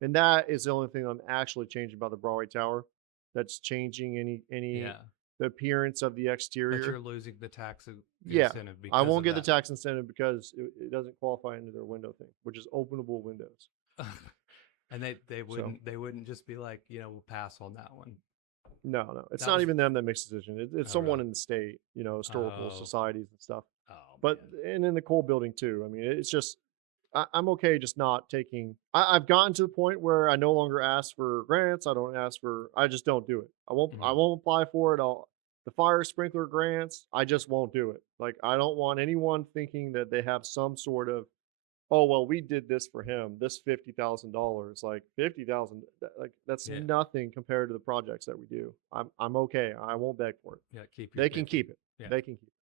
And that is the only thing I'm actually changing about the Broadway Tower. That's changing any Yeah. the appearance of the But exterior. you're losing the tax Yeah, incentive I because won't of get the that. tax incentive because it doesn't qualify into their window thing, which is openable windows. And they So wouldn't just be like, we'll pass on that one. no, it's That not was. even them that makes the decision. It's Oh, someone really? in the state, historical Oh. societies and stuff. Oh But man. and in the coal building too. I mean, it's just I'm okay just not taking. I've gotten to the point where I no longer ask for grants. I don't ask for. I just don't do it. I Hmm. won't apply for it. The fire sprinkler grants. I just won't do it. Like I don't want anyone thinking that they have some sort of. Oh well, we did this for him. This $50,000. Like 50,000. Like that's Yeah. nothing compared to the projects that we do. I'm okay. I won't beg for it. Yeah. Keep your They can 50. keep it. Yeah. They can keep it.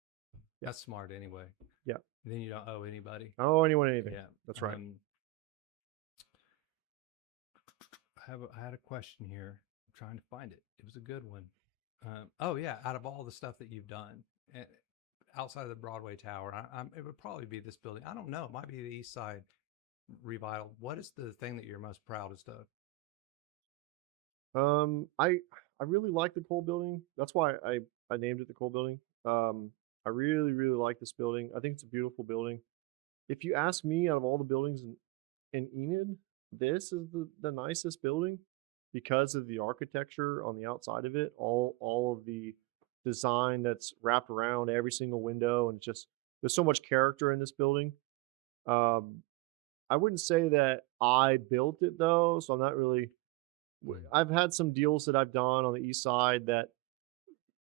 Yeah. That's smart anyway. Yeah. Then you don't owe anybody. I don't owe anyone anything. Yeah. That's right. I had a question here. I'm trying to find it. It was a good one. Oh yeah, out of all the stuff that you've done outside of the Broadway Tower, it would probably be this building. I don't know. It might be the East Side Revital. What is the thing that you're most proudest of? I really like the coal building. That's why I named it the coal building. I really really like this building. I think it's a beautiful building. If you ask me, out of all the buildings in Enid, this is the nicest building because of the architecture on the outside of it. All of the design that's wrapped around every single window, and just there's so much character in this building. Um, I wouldn't say that I built it though, so I'm not really. Mm, I've had some deals that I've done on the east side that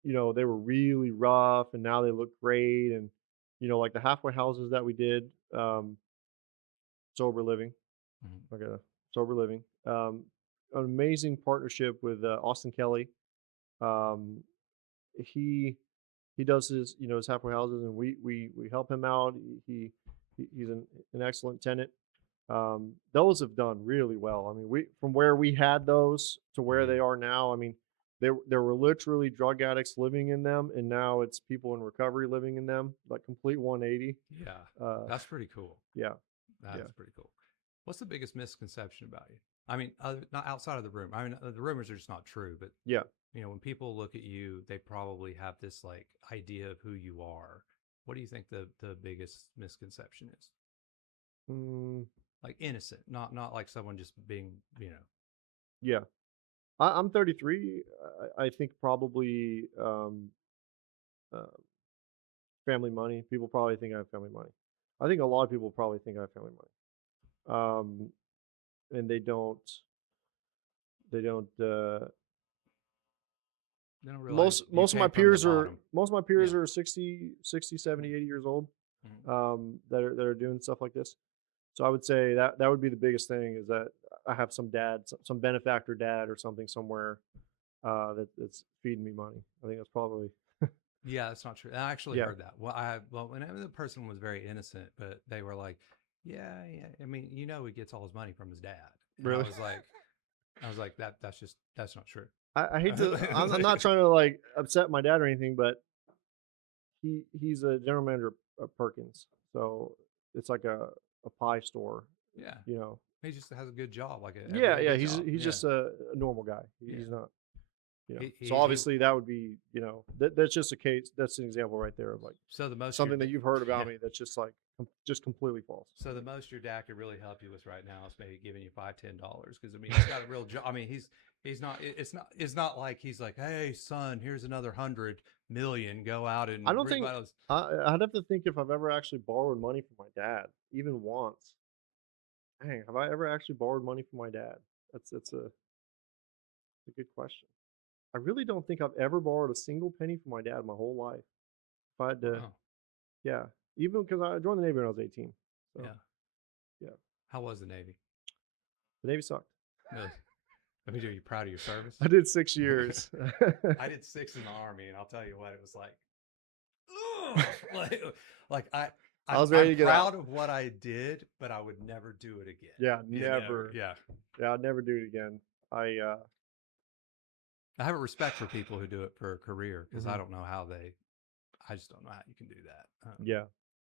they were really rough, and now they look great. And like the halfway houses that we did, um, sober living, mhm, like a sober living, an amazing partnership with Austin Kelly. Um, he he does his halfway houses, and we help him out. He's an excellent tenant. Those have done really well. I mean, we from where we had those to where mhm. they are now. I mean, there were literally drug addicts living in them, and now it's people in recovery living in them. Like complete 180. Yeah, Uh, that's pretty cool. yeah, That yeah, is pretty cool. What's the biggest misconception about you? I mean, not outside of the room. I mean, the rumors are just not true, but yeah. when people look at you, they probably have this like idea of who you are. What do you think the biggest misconception is? Mm, Like innocent, not like someone just being, yeah. I'm 33. I think probably uh, family money. People probably think I have family money. I think a lot of people probably think I have family money. And they don't. They don't. they don't realize Most you most of my came from the peers are bottom. most of my Yeah. peers are 60, 70, 80 years old. Mhm. That are doing stuff like this. So I would say that would be the biggest thing is that I have some dad, some benefactor dad or something somewhere that's feeding me money. I think that's probably Yeah, that's not true. I actually yeah. heard that. When the person was very innocent, but they were like, yeah, yeah. I mean, he gets all his money from his dad, and Really, I was like, that's not true. I hate to. I'm not trying to like upset my dad or anything, but he's a general manager of Perkins, so it's like a pie store, Yeah, you know. he just has a good job, like a Yeah, really yeah. good He's job. he's Yeah, just a normal guy. yeah. He's not. So He. obviously that would be, that's just a case. That's an example right there of like So the most something that you've heard yeah. about me that's just like just completely false. So the most your dad could really help you with right now is maybe giving you $5, $10 because I mean he's got a real job. I mean he's not. It's not like he's like, hey son, here's another 100 million. Go out I and don't think revitalize. I'd have to think if I've ever actually borrowed money from my dad, even once. Dang, have I ever actually borrowed money from my dad? That's a good question. I really don't think I've ever borrowed a single penny from my dad my whole life. If I had to, Wow. yeah, even because I joined the Navy when I was 18. So Yeah. yeah, How was the Navy? the Navy sucked. Really? I mean, are you proud of your service? I did 6 years. I did 6 in the Army, and I'll tell you what, it was like, ugh, like I was ready I'm to get out. proud of what I did, but I would never do it again. Yeah, never. Yeah. Yeah, I'd never do it again. I have a respect for people who do it for a career because Mhm. I just don't know how you can do that. Yeah,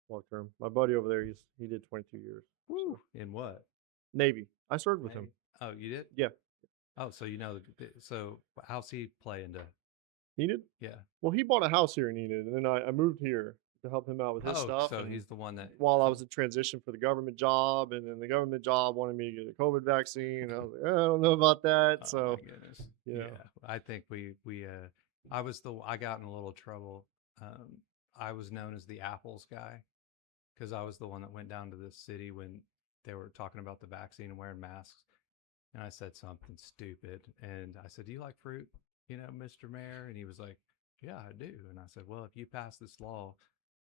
long term. My buddy over there, he did 22 years. Woo. So In what? Navy. I served with him. Maybe. Oh, you did? Yeah, Oh, so so how's he play into? Enid. Yeah. Well, he bought a house here in Enid, and then I moved here to help him out with his Oh, stuff. so And he's the one that. while I So was in transition for the government job, and then the government job wanted me to get a COVID vaccine, and I was like, I don't know about that. Oh my So goodness. you know, Yeah. I think I got in a little trouble. Um, I was known as the apples guy because I was the one that went down to the city when they were talking about the vaccine and wearing masks. And I said something stupid. And I said, do you like fruit, Mr. Mayor? And he was like, yeah, I do. And I said, well, if you pass this law,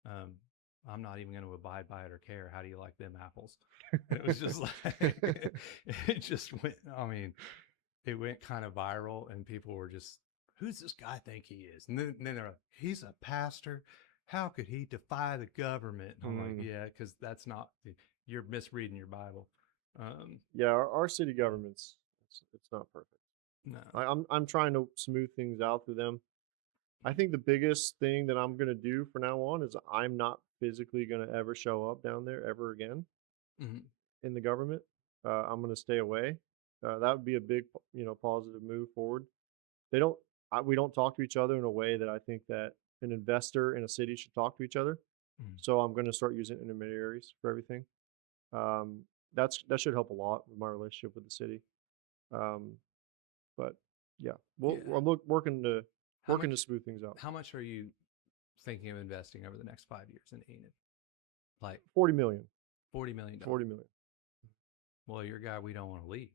um, I'm not even going to abide by it or care. How do you like them apples? And it was just like, it just went, I mean, it went kind of viral and people were just, who's this guy think he is? And then they're like, he's a pastor. How could he defy the government? And I'm like, mm, yeah, because you're misreading your Bible. yeah, our city government's it's not perfect. No. I'm trying to smooth things out through them. I think the biggest thing that I'm gonna do from now on is I'm not physically gonna ever show up down there ever again Mhm. in the government. I'm gonna stay away. That would be a big, positive move forward. They don't, we don't talk to each other in a way that I think that an investor in a city should talk to each other. Mhm. So I'm gonna start using intermediaries for everything. Um, that should help a lot with my relationship with the city. Um, but yeah, Yeah. I'm working to How much? smooth things out. How much are you thinking of investing over the next 5 years in Enid? Like 40 million. 40 million dollars. 40 million. Well, you're a guy we don't want to lose.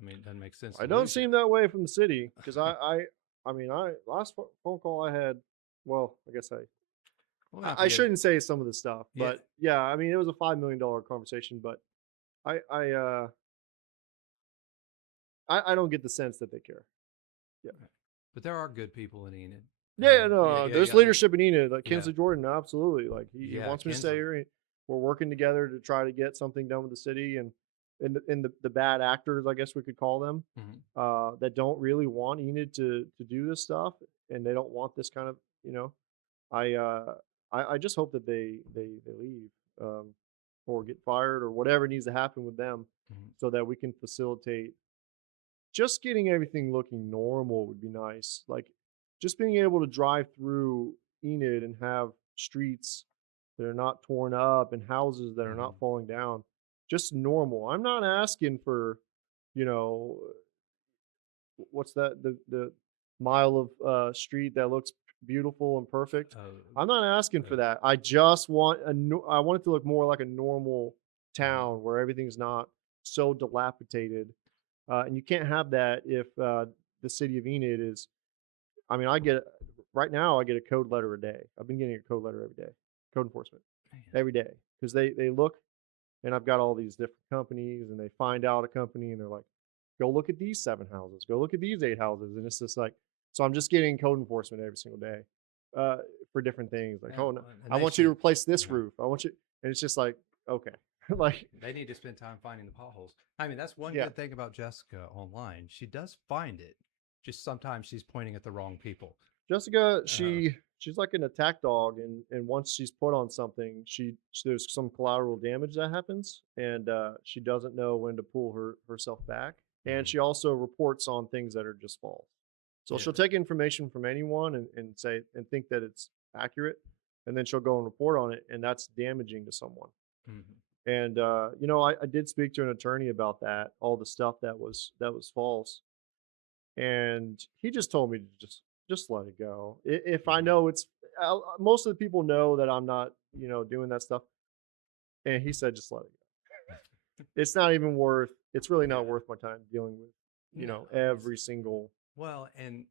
I mean, it doesn't make sense I to don't lose you. seem that way from the city because I mean, last phone call I had. Well, I guess We'll have to I get shouldn't say some of the stuff, yeah, but yeah, I mean, it was a $5 million conversation, but I don't get the sense that they care. Yeah. but there are good people in Enid. Yeah, Yeah, no, yeah, there's yeah, leadership in Enid, like yeah, Kinsley Jordan, absolutely. Like he yeah. wants me to stay Kinsley. here. We're working together to try to get something done with the city and the bad actors, I guess we could call them, Hmm. that don't really want Enid to do this stuff and they don't want this kind of, you know. I uh I just hope that they leave or get fired or whatever needs to happen with them Hmm. so that we can facilitate just getting everything looking normal would be nice. Like just being able to drive through Enid and have streets that are not torn up and houses that are not Hmm. falling down. Just normal. I'm not asking for, you know, what's that the mile of street that looks beautiful and perfect. Uh, I'm not asking uh, for that. I just want I want it to look more like a normal mhm. town where everything's not so dilapidated. And you can't have that if the city of Enid is. I mean, I get right now. I get a code letter a day. I've been getting a code letter every day, code enforcement Man. every day because they look and I've got all these different companies and they find out a company and they're like, go look at these 7 houses, go look at these 8 houses, and it's just like, so I'm just getting code enforcement every single day uh, for different things. Like, Yeah, oh no, and I they want you to should. replace this Yeah. roof. I want you, and it's just like, okay, like, They need to spend time finding the potholes. I mean, that's one yeah. good thing about Jessica online. She does find it. Just sometimes she's pointing at the wrong people. Jessica, Uh, she's like an attack dog, and once she's put on something, there's some collateral damage that happens, and she doesn't know when to pull herself back, and mhm. she also reports on things that are just false. So Yeah. she'll take information from anyone and say and think that it's accurate, and then she'll go and report on it, and that's damaging to someone. Hmm. And you know, I did speak to an attorney about that, all the stuff that was false, and he just told me to just let it go. If I Hmm. know it's most of the people know that I'm not, you know, doing that stuff, and he said just let it go. It's not even worth. It's really not Yeah. worth my time dealing with, you No, know, it's every single. well, and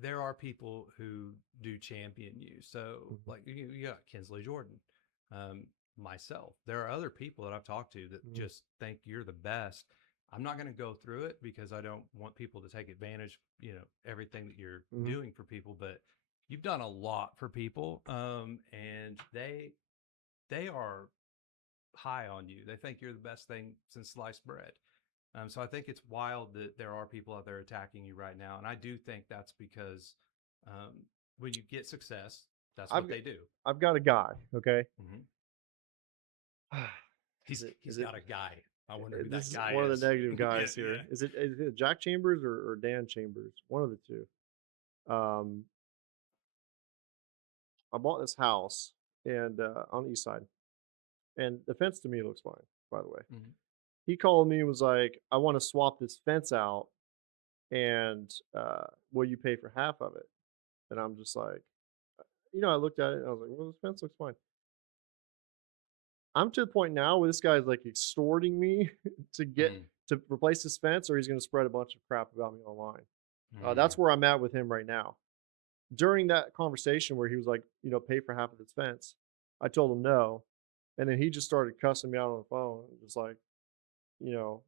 there are people who do champion you. So, Mhm, like you got Kinsley Jordan, um, myself. There are other people that I've talked to that mhm, just think you're the best. I'm not going to go through it because I don't want people to take advantage. Everything that you're mhm, doing for people, but you've done a lot for people, and they are high on you. They think you're the best thing since sliced bread. So I think it's wild that there are people out there attacking you right now, and I do think that's because um, when you get success, that's I've what got they do. I've got a guy. Okay, Hmm. is He's it he's is it? got a guy. I wonder who This that is guy one of the is. negative Yeah, guys yeah. here. Is it Jack Chambers or Dan Chambers? One of the two. Um, I bought this house and on the east side, and the fence to me looks fine. By the way, Hmm. he called me and was like, "I want to swap this fence out, and will you pay for half of it?" And I'm just like, you know, I looked at it and I was like, "Well, this fence looks fine." I'm to the point now where this guy's like extorting me to get Mm. to replace this fence, or he's going to spread a bunch of crap about me online. Mm. That's where I'm at with him right now. During that conversation where he was like, you know, pay for half of this fence, I told him no, and then he just started cussing me out on the phone, just like, you know,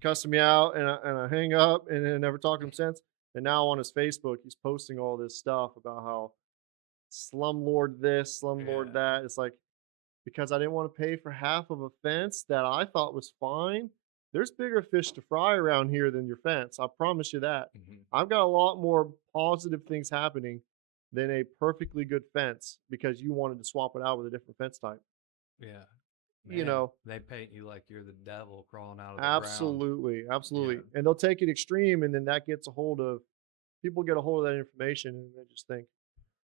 cussing me out, and I hang up, and then never talked to him since. And now on his Facebook, he's posting all this stuff about how slumlord this, slumlord Yeah. that. It's like because I didn't want to pay for half of a fence that I thought was fine. There's bigger fish to fry around here than your fence. I promise you that. Hmm. I've got a lot more positive things happening than a perfectly good fence because you wanted to swap it out with a different fence type. Yeah. You Man, know, they paint you like you're the devil crawling out of the ground. absolutely, Yeah. absolutely. And they'll take it extreme, and then that gets a hold of people get a hold of that information, and they just think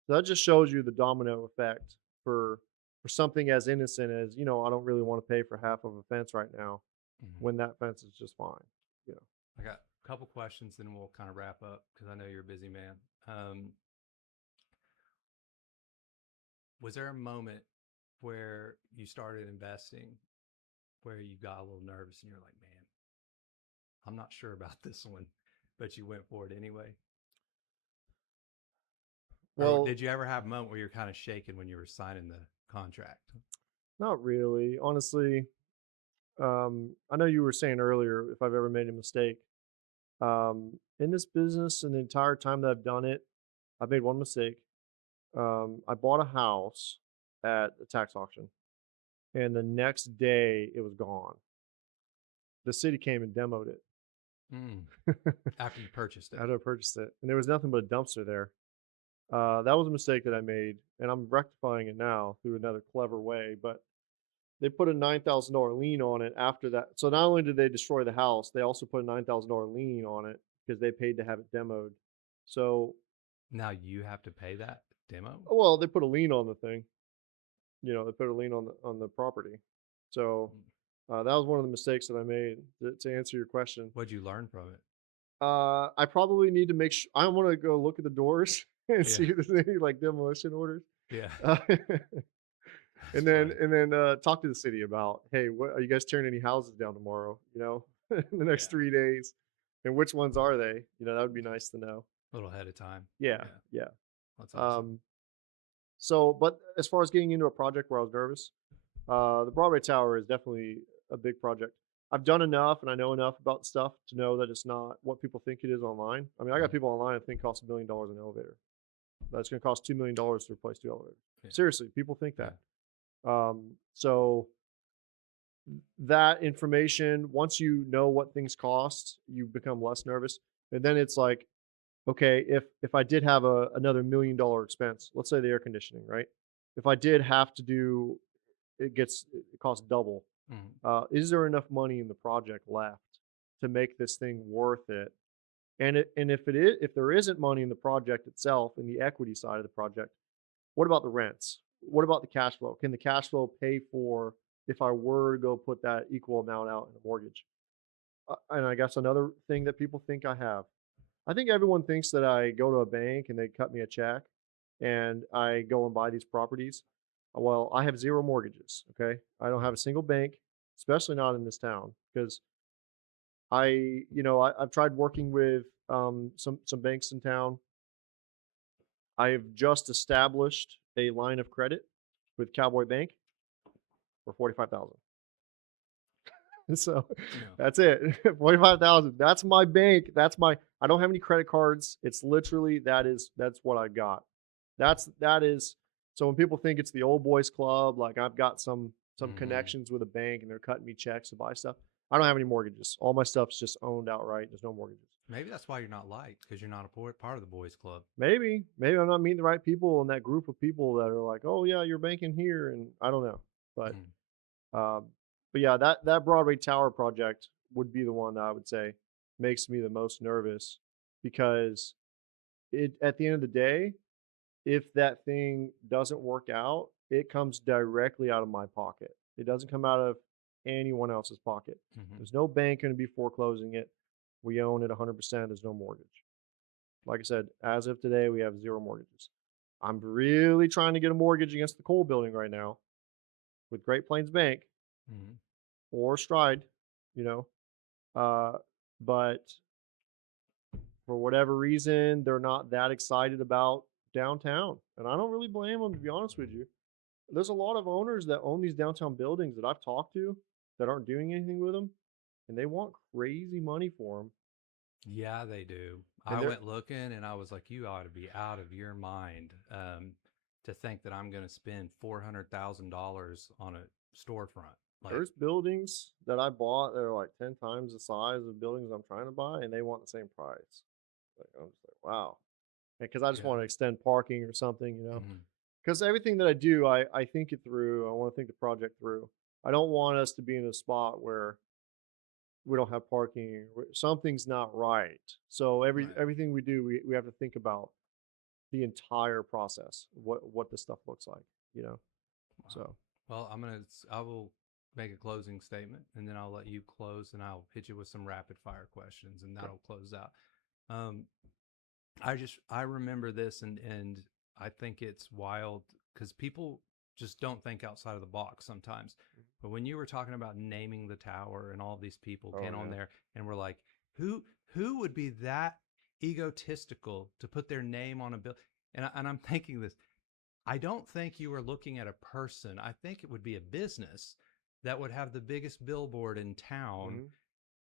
that just shows you the domino effect for for something as innocent as, you know, I don't really want to pay for half of a fence right now Hmm. when that fence is just fine. You know, I got a couple questions, then we'll kind of wrap up because I know you're a busy man. Was there a moment where you started investing where you got a little nervous and you're like, man, I'm not sure about this one, but you went for it anyway? Or Well, did you ever have a moment where you're kind of shaking when you were signing the contract? not really. Honestly, I know you were saying earlier if I've ever made a mistake. In this business and the entire time that I've done it, I've made one mistake. I bought a house at a tax auction, and the next day it was gone. The city came and demoed it Mm, after you purchased it. after I purchased it, and there was nothing but a dumpster there. That was a mistake that I made, and I'm rectifying it now through another clever way. But they put a $9,000 lien on it after that. So not only did they destroy the house, they also put a $9,000 lien on it because they paid to have it demoed. So, Now you have to pay that demo? well, they put a lien on the thing. They put a lien on the property. So Mm. that was one of the mistakes that I made. To answer your question, What'd you learn from it? I probably need to make sure. I want to go look at the doors and Yeah. see if there's any like demolition orders. Yeah. Uh, That's and then funny. talk to the city about, hey, what are you guys tearing any houses down tomorrow? In the next Yeah. 3 days, and which ones are they? That would be nice to know. A little ahead of time. Yeah, Yeah. yeah. That's awesome. Um, so, but as far as getting into a project where I was nervous, the Broadway Tower is definitely a big project. I've done enough and I know enough about the stuff to know that it's not what people think it is online. I mean, I got Mhm. people online that think it costs $1 million an elevator. That's going to cost $2 million to replace 2 elevators. Yeah. Seriously, people think Yeah. that. So that information, once you know what things cost, you become less nervous. And then it's like, okay, if I did have another $1 million expense, let's say the air conditioning, right? If I did have to do, it costs double. Mhm. Is there enough money in the project left to make this thing worth it? And if there isn't money in the project itself, in the equity side of the project, what about the rents? What about the cash flow? Can the cash flow pay for if I were to go put that equal amount out in a mortgage? And I guess another thing that people think I have, I think everyone thinks that I go to a bank and they cut me a check and I go and buy these properties. Well, I have zero mortgages. Okay. I don't have a single bank, especially not in this town, because I've tried working with some banks in town. I have just established a line of credit with Cowboy Bank for 45,000. So Yeah. that's it. 45,000. That's my bank. I don't have any credit cards. It's literally that's what I got. That is so when people think it's the old boys club, like I've got some Mhm. connections with a bank and they're cutting me checks to buy stuff. I don't have any mortgages. All my stuff's just owned outright. There's no mortgages. Maybe that's why you're not liked, because you're not a part of the boys club. Maybe I'm not meeting the right people in that group of people that are like, oh yeah, you're banking here, and I don't know. But Mhm. Um, but yeah, that Broadway Tower project would be the one that I would say makes me the most nervous because it at the end of the day, if that thing doesn't work out, it comes directly out of my pocket. It doesn't come out of anyone else's pocket. Mhm. There's no bank going to be foreclosing it. We own it 100%. There's no mortgage. Like I said, as of today, we have zero mortgages. I'm really trying to get a mortgage against the Cole building right now with Great Plains Bank Mhm. or Stride, you know. Uh, but for whatever reason, they're not that excited about downtown. And I don't really blame them, to be honest with you. There's a lot of owners that own these downtown buildings that I've talked to that aren't doing anything with them, and they want crazy money for them. Yeah, they do. I And went looking and I was like, you ought to be out of your mind, to think that I'm going to spend $400,000 on a storefront. Like, there's buildings that I bought that are like 10 times the size of buildings I'm trying to buy, and they want the same price. Like, I'm just like, wow. Because I just yeah. want to extend parking or something. Mhm. Because everything that I do, I think it through. I want to think the project through. I don't want us to be in a spot where we don't have parking. Something's not right. So Right. everything we do, we have to think about the entire process, what this stuff looks like, you know. Wow. So Well, I will make a closing statement and then I'll let you close and I'll hit you with some rapid fire questions and okay. that'll close out. Um, I remember this and I think it's wild because people just don't think outside of the box sometimes. But when you were talking about naming the tower and all these people Oh get on yeah. there and we're like, who would be that egotistical to put their name on a bill? And I'm thinking this. I don't think you were looking at a person. I think it would be a business that would have the biggest billboard in town, Hmm.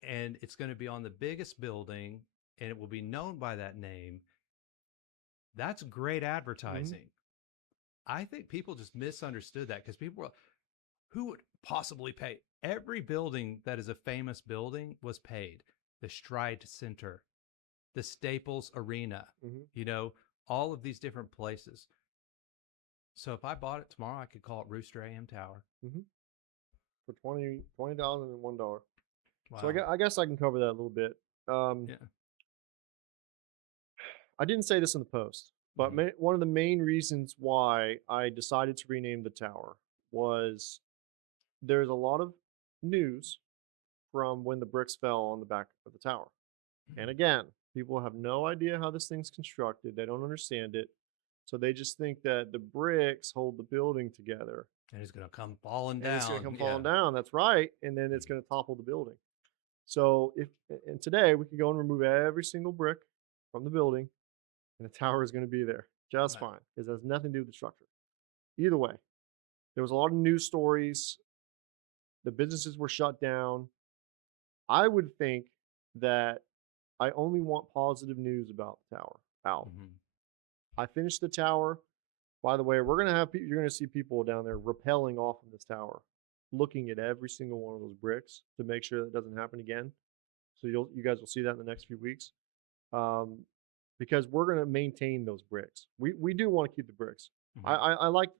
and it's going to be on the biggest building, and it will be known by that name. That's great Hmm. advertising. I think people just misunderstood that because people were, who would possibly pay? Every building that is a famous building was paid. The Stride Center, the Staples Arena, Hmm. you know, all of these different places. So if I bought it tomorrow, I could call it Rooster AM Tower. Hmm. For $20,001. So Wow. I guess I can cover that a little bit. Um, Yeah. I didn't say this in the post, but Hmm. one of the main reasons why I decided to rename the tower was there's a lot of news from when the bricks fell on the back of the tower. And again, people have no idea how this thing's constructed. They don't understand it. So they just think that the bricks hold the building together. And it's going to come falling And it's going to down. come Yeah. falling down. That's right. And then it's going to topple the building. So if and today we can go and remove every single brick from the building, and the tower is going to be there just Right. fine because it has nothing to do with the structure. Either way, there was a lot of news stories. The businesses were shut down. I would think that I only want positive news about the tower out. Hmm. I finished the tower. By the way, we're gonna have you're gonna see people down there rappelling off of this tower, looking at every single one of those bricks to make sure that doesn't happen again. So you guys will see that in the next few weeks, um, because we're gonna maintain those bricks. We do want to keep the bricks. Hmm. I like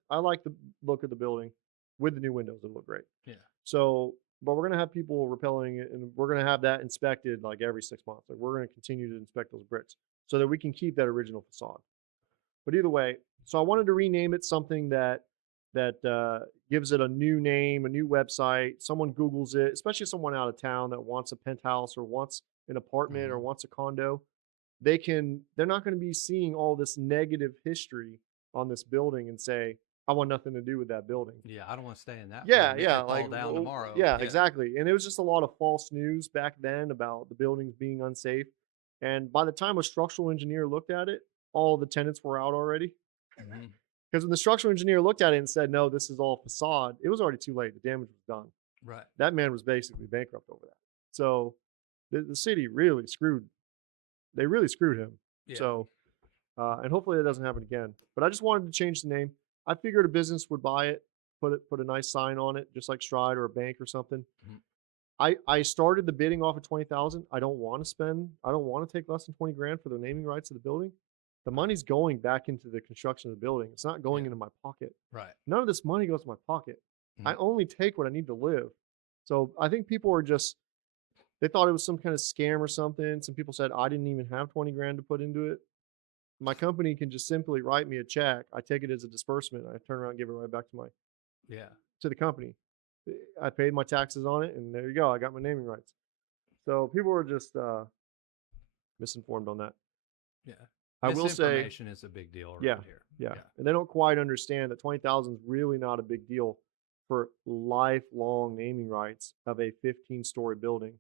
the look of the building with the new windows. They look great. Yeah. So, but we're gonna have people rappelling it, and we're gonna have that inspected like every 6 months. Like we're gonna continue to inspect those bricks so that we can keep that original facade. But either way, so I wanted to rename it something that gives it a new name, a new website. Someone Googles it, especially someone out of town that wants a penthouse or wants an apartment or Hmm. wants a condo. They're not going to be seeing all this negative history on this building and say, I want nothing to do with that building. Yeah. I don't want to stay in that Yeah, building. It yeah, could like fall down tomorrow. yeah, Yeah. exactly. And it was just a lot of false news back then about the buildings being unsafe. And by the time a structural engineer looked at it, all the tenants were out already. Hmm. Because when the structural engineer looked at it and said, no, this is all facade, it was already too late. The damage was done. Right. That man was basically bankrupt over that. So the city really screwed, they really screwed him. Yeah. So, and hopefully that doesn't happen again. But I just wanted to change the name. I figured a business would buy it, put a nice sign on it, just like Stride or a bank or something. Mhm. I started the bidding off of 20,000. I don't want to spend. I don't want to take less than 20 grand for the naming rights of the building. The Right. money's going back into the construction of the building. It's not going Yeah. into my pocket. Right. None of this money goes to my pocket. I Mhm. only take what I need to live. So I think people are just they thought it was some kind of scam or something. Some people said I didn't even have 20 grand to put into it. My company can just simply write me a check. I take it as a disbursement. I turn around and give it right back Yeah. to the company. I paid my taxes on it, and there you go. I got my naming rights. So people were just misinformed on that. Yeah. I will say, Misinformation is a big deal yeah, around here. yeah, Yeah. and they don't quite understand that 20,000 is really not a big deal for lifelong naming rights of a 15-story building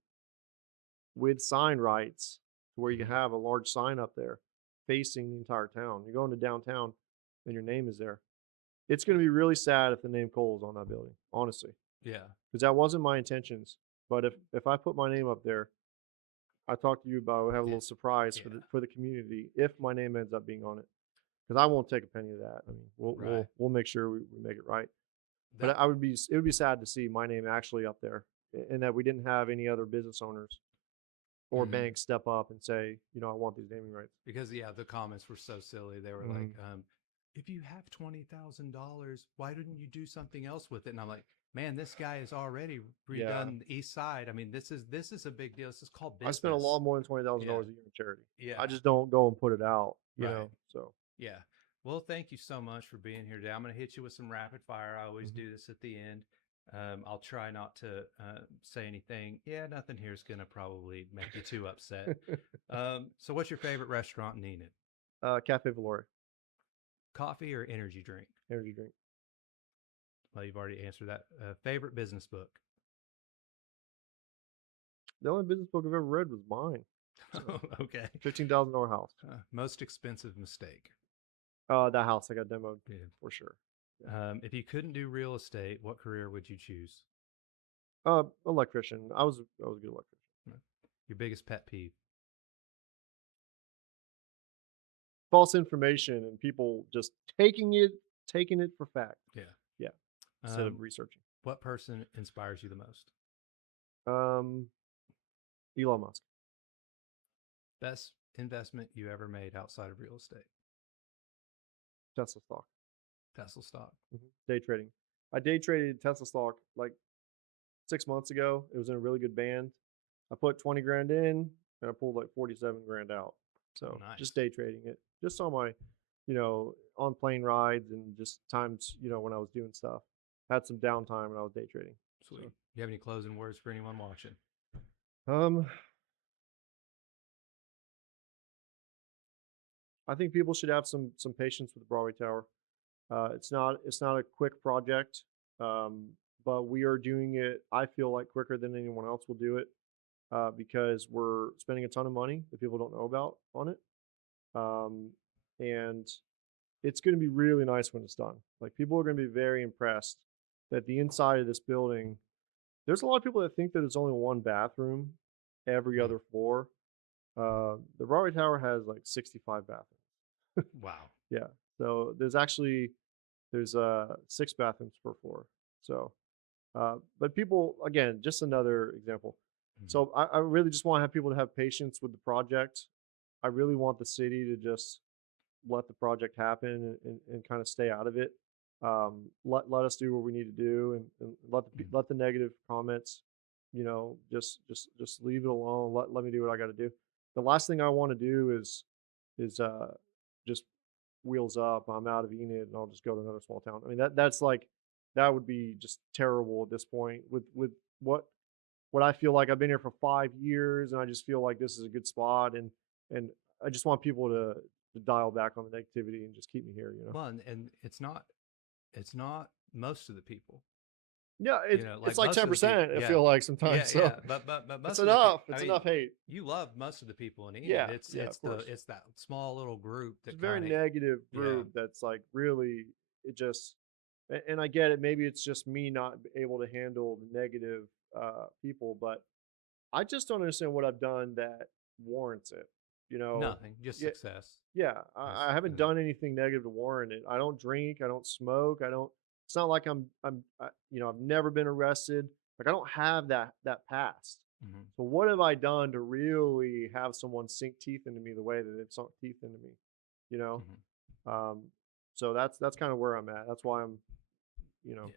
with sign rights, where you can Hmm. have a large sign up there facing the entire town. You're going to downtown, and your name is there. It's going to be really sad if the name Cole is on that building, honestly, Yeah. because that wasn't my intentions. But if I put my name up there, I talked to you about we have a Yeah. little surprise Yeah. for the community if my name ends up being on it, because I won't take a penny of that. I mean, Right. we'll make sure we make it right. But That. it would be sad to see my name actually up there, and that we didn't have any other business owners or Mhm. banks step up and say, I want these naming rights. Because yeah, the comments were so silly. They were like, Mm-hmm. if you have $20,000, why didn't you do something else with it? And I'm like, man, this guy has already Yeah, redone the East Side. I mean, this is a big deal. This is called I spent a lot business. more than $20,000 Yeah. a year in charity. Yeah. I just don't go and put it out, Right. So Yeah. Well, thank you so much for being here today. I'm going to hit you with some rapid fire. I always mhm. do this at the end. I'll try not to say anything. Yeah, nothing here is going to probably make you too upset. So, what's your favorite restaurant in Enid? Cafe Valore, Coffee or energy drink? energy drink. Well, you've already answered that. Favorite business book? The only business book I've ever read was mine. So, Okay. $15,000 house. Most expensive mistake? That house I got demoed Yeah. for sure. Yeah. If you couldn't do real estate, what career would you choose? Electrician. I was a good electrician. Your biggest pet peeve? False information and people just taking it for fact. Yeah. Yeah. Instead of researching. What person inspires you the most? Elon Musk. Best investment you ever made outside of real estate? Tesla stock. Tesla stock. Day trading. I day traded Tesla stock like 6 months ago. It was in a really good band. I put 20 grand in and I pulled like 47 grand out. So Nice. just day trading it. Just on my, on plane rides and just times, when I was doing stuff. Had some downtime and I was day trading. Sweet. Do you have any closing words for anyone watching? I think people should have some patience with the Broadway Tower. It's not a quick project, but we are doing it. I feel like quicker than anyone else will do it because we're spending a ton of money that people don't know about on it, and it's going to be really nice when it's done. Like people are going to be very impressed that the inside of this building. There's a lot of people that think that it's only one bathroom every other floor. The Broadway Tower has like 65 bathrooms. Wow. Yeah. So there's 6 bathrooms per floor. So, but people, again, just another example. So I really just want to have people to have patience with the project. I really want the city to just let the project happen and kind of stay out of it. Let us do what we need to do and let the negative comments, just leave it alone. Let me do what I got to do. The last thing I want to do is just wheels up. I'm out of Enid and I'll just go to another small town. I mean that would be just terrible at this point with what I feel like. I've been here for 5 years and I just feel like this is a good spot and I just want people to dial back on the negativity and just keep me here. Well, and it's not most of the people. Yeah, it's like 10%. I feel like sometimes. Yeah, so yeah. But most it's of enough. The, It's enough hate. You love most of the people in Enid. Yeah, It's that small little group that it's a very negative group that's like really it just and I get it. Maybe it's just me not able to handle the negative people, but I just don't understand what I've done that warrants it. Nothing, just success. Yeah, I haven't done anything negative to warrant it. I don't drink. I don't smoke. I don't. It's not like I've never been arrested. Like I don't have that past. So what have I done to really have someone sink teeth into me the way that they've sunk teeth into me? You know. So that's kind of where I'm at. That's why I'm. Yeah.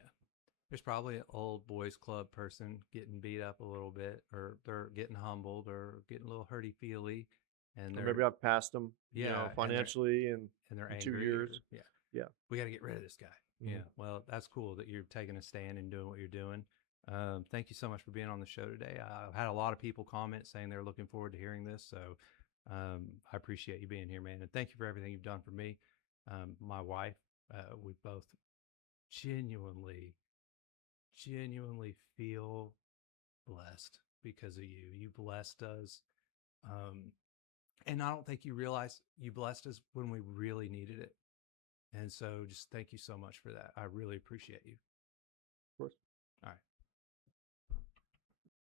There's probably an old boys club person getting beat up a little bit, or they're getting humbled, or getting a little hurty feely, and maybe I've passed them, financially, and they're in angry. 2 years. Yeah. We got to get rid of this guy. Yeah. Well, that's cool that you're taking a stand and doing what you're doing. Thank you so much for being on the show today. I've had a lot of people comment saying they're looking forward to hearing this, so I appreciate you being here, man, and thank you for everything you've done for me. My wife, we both genuinely feel blessed because of you. You blessed us. And I don't think you realize you blessed us when we really needed it. And so just thank you so much for that. I really appreciate you. Of course. All right.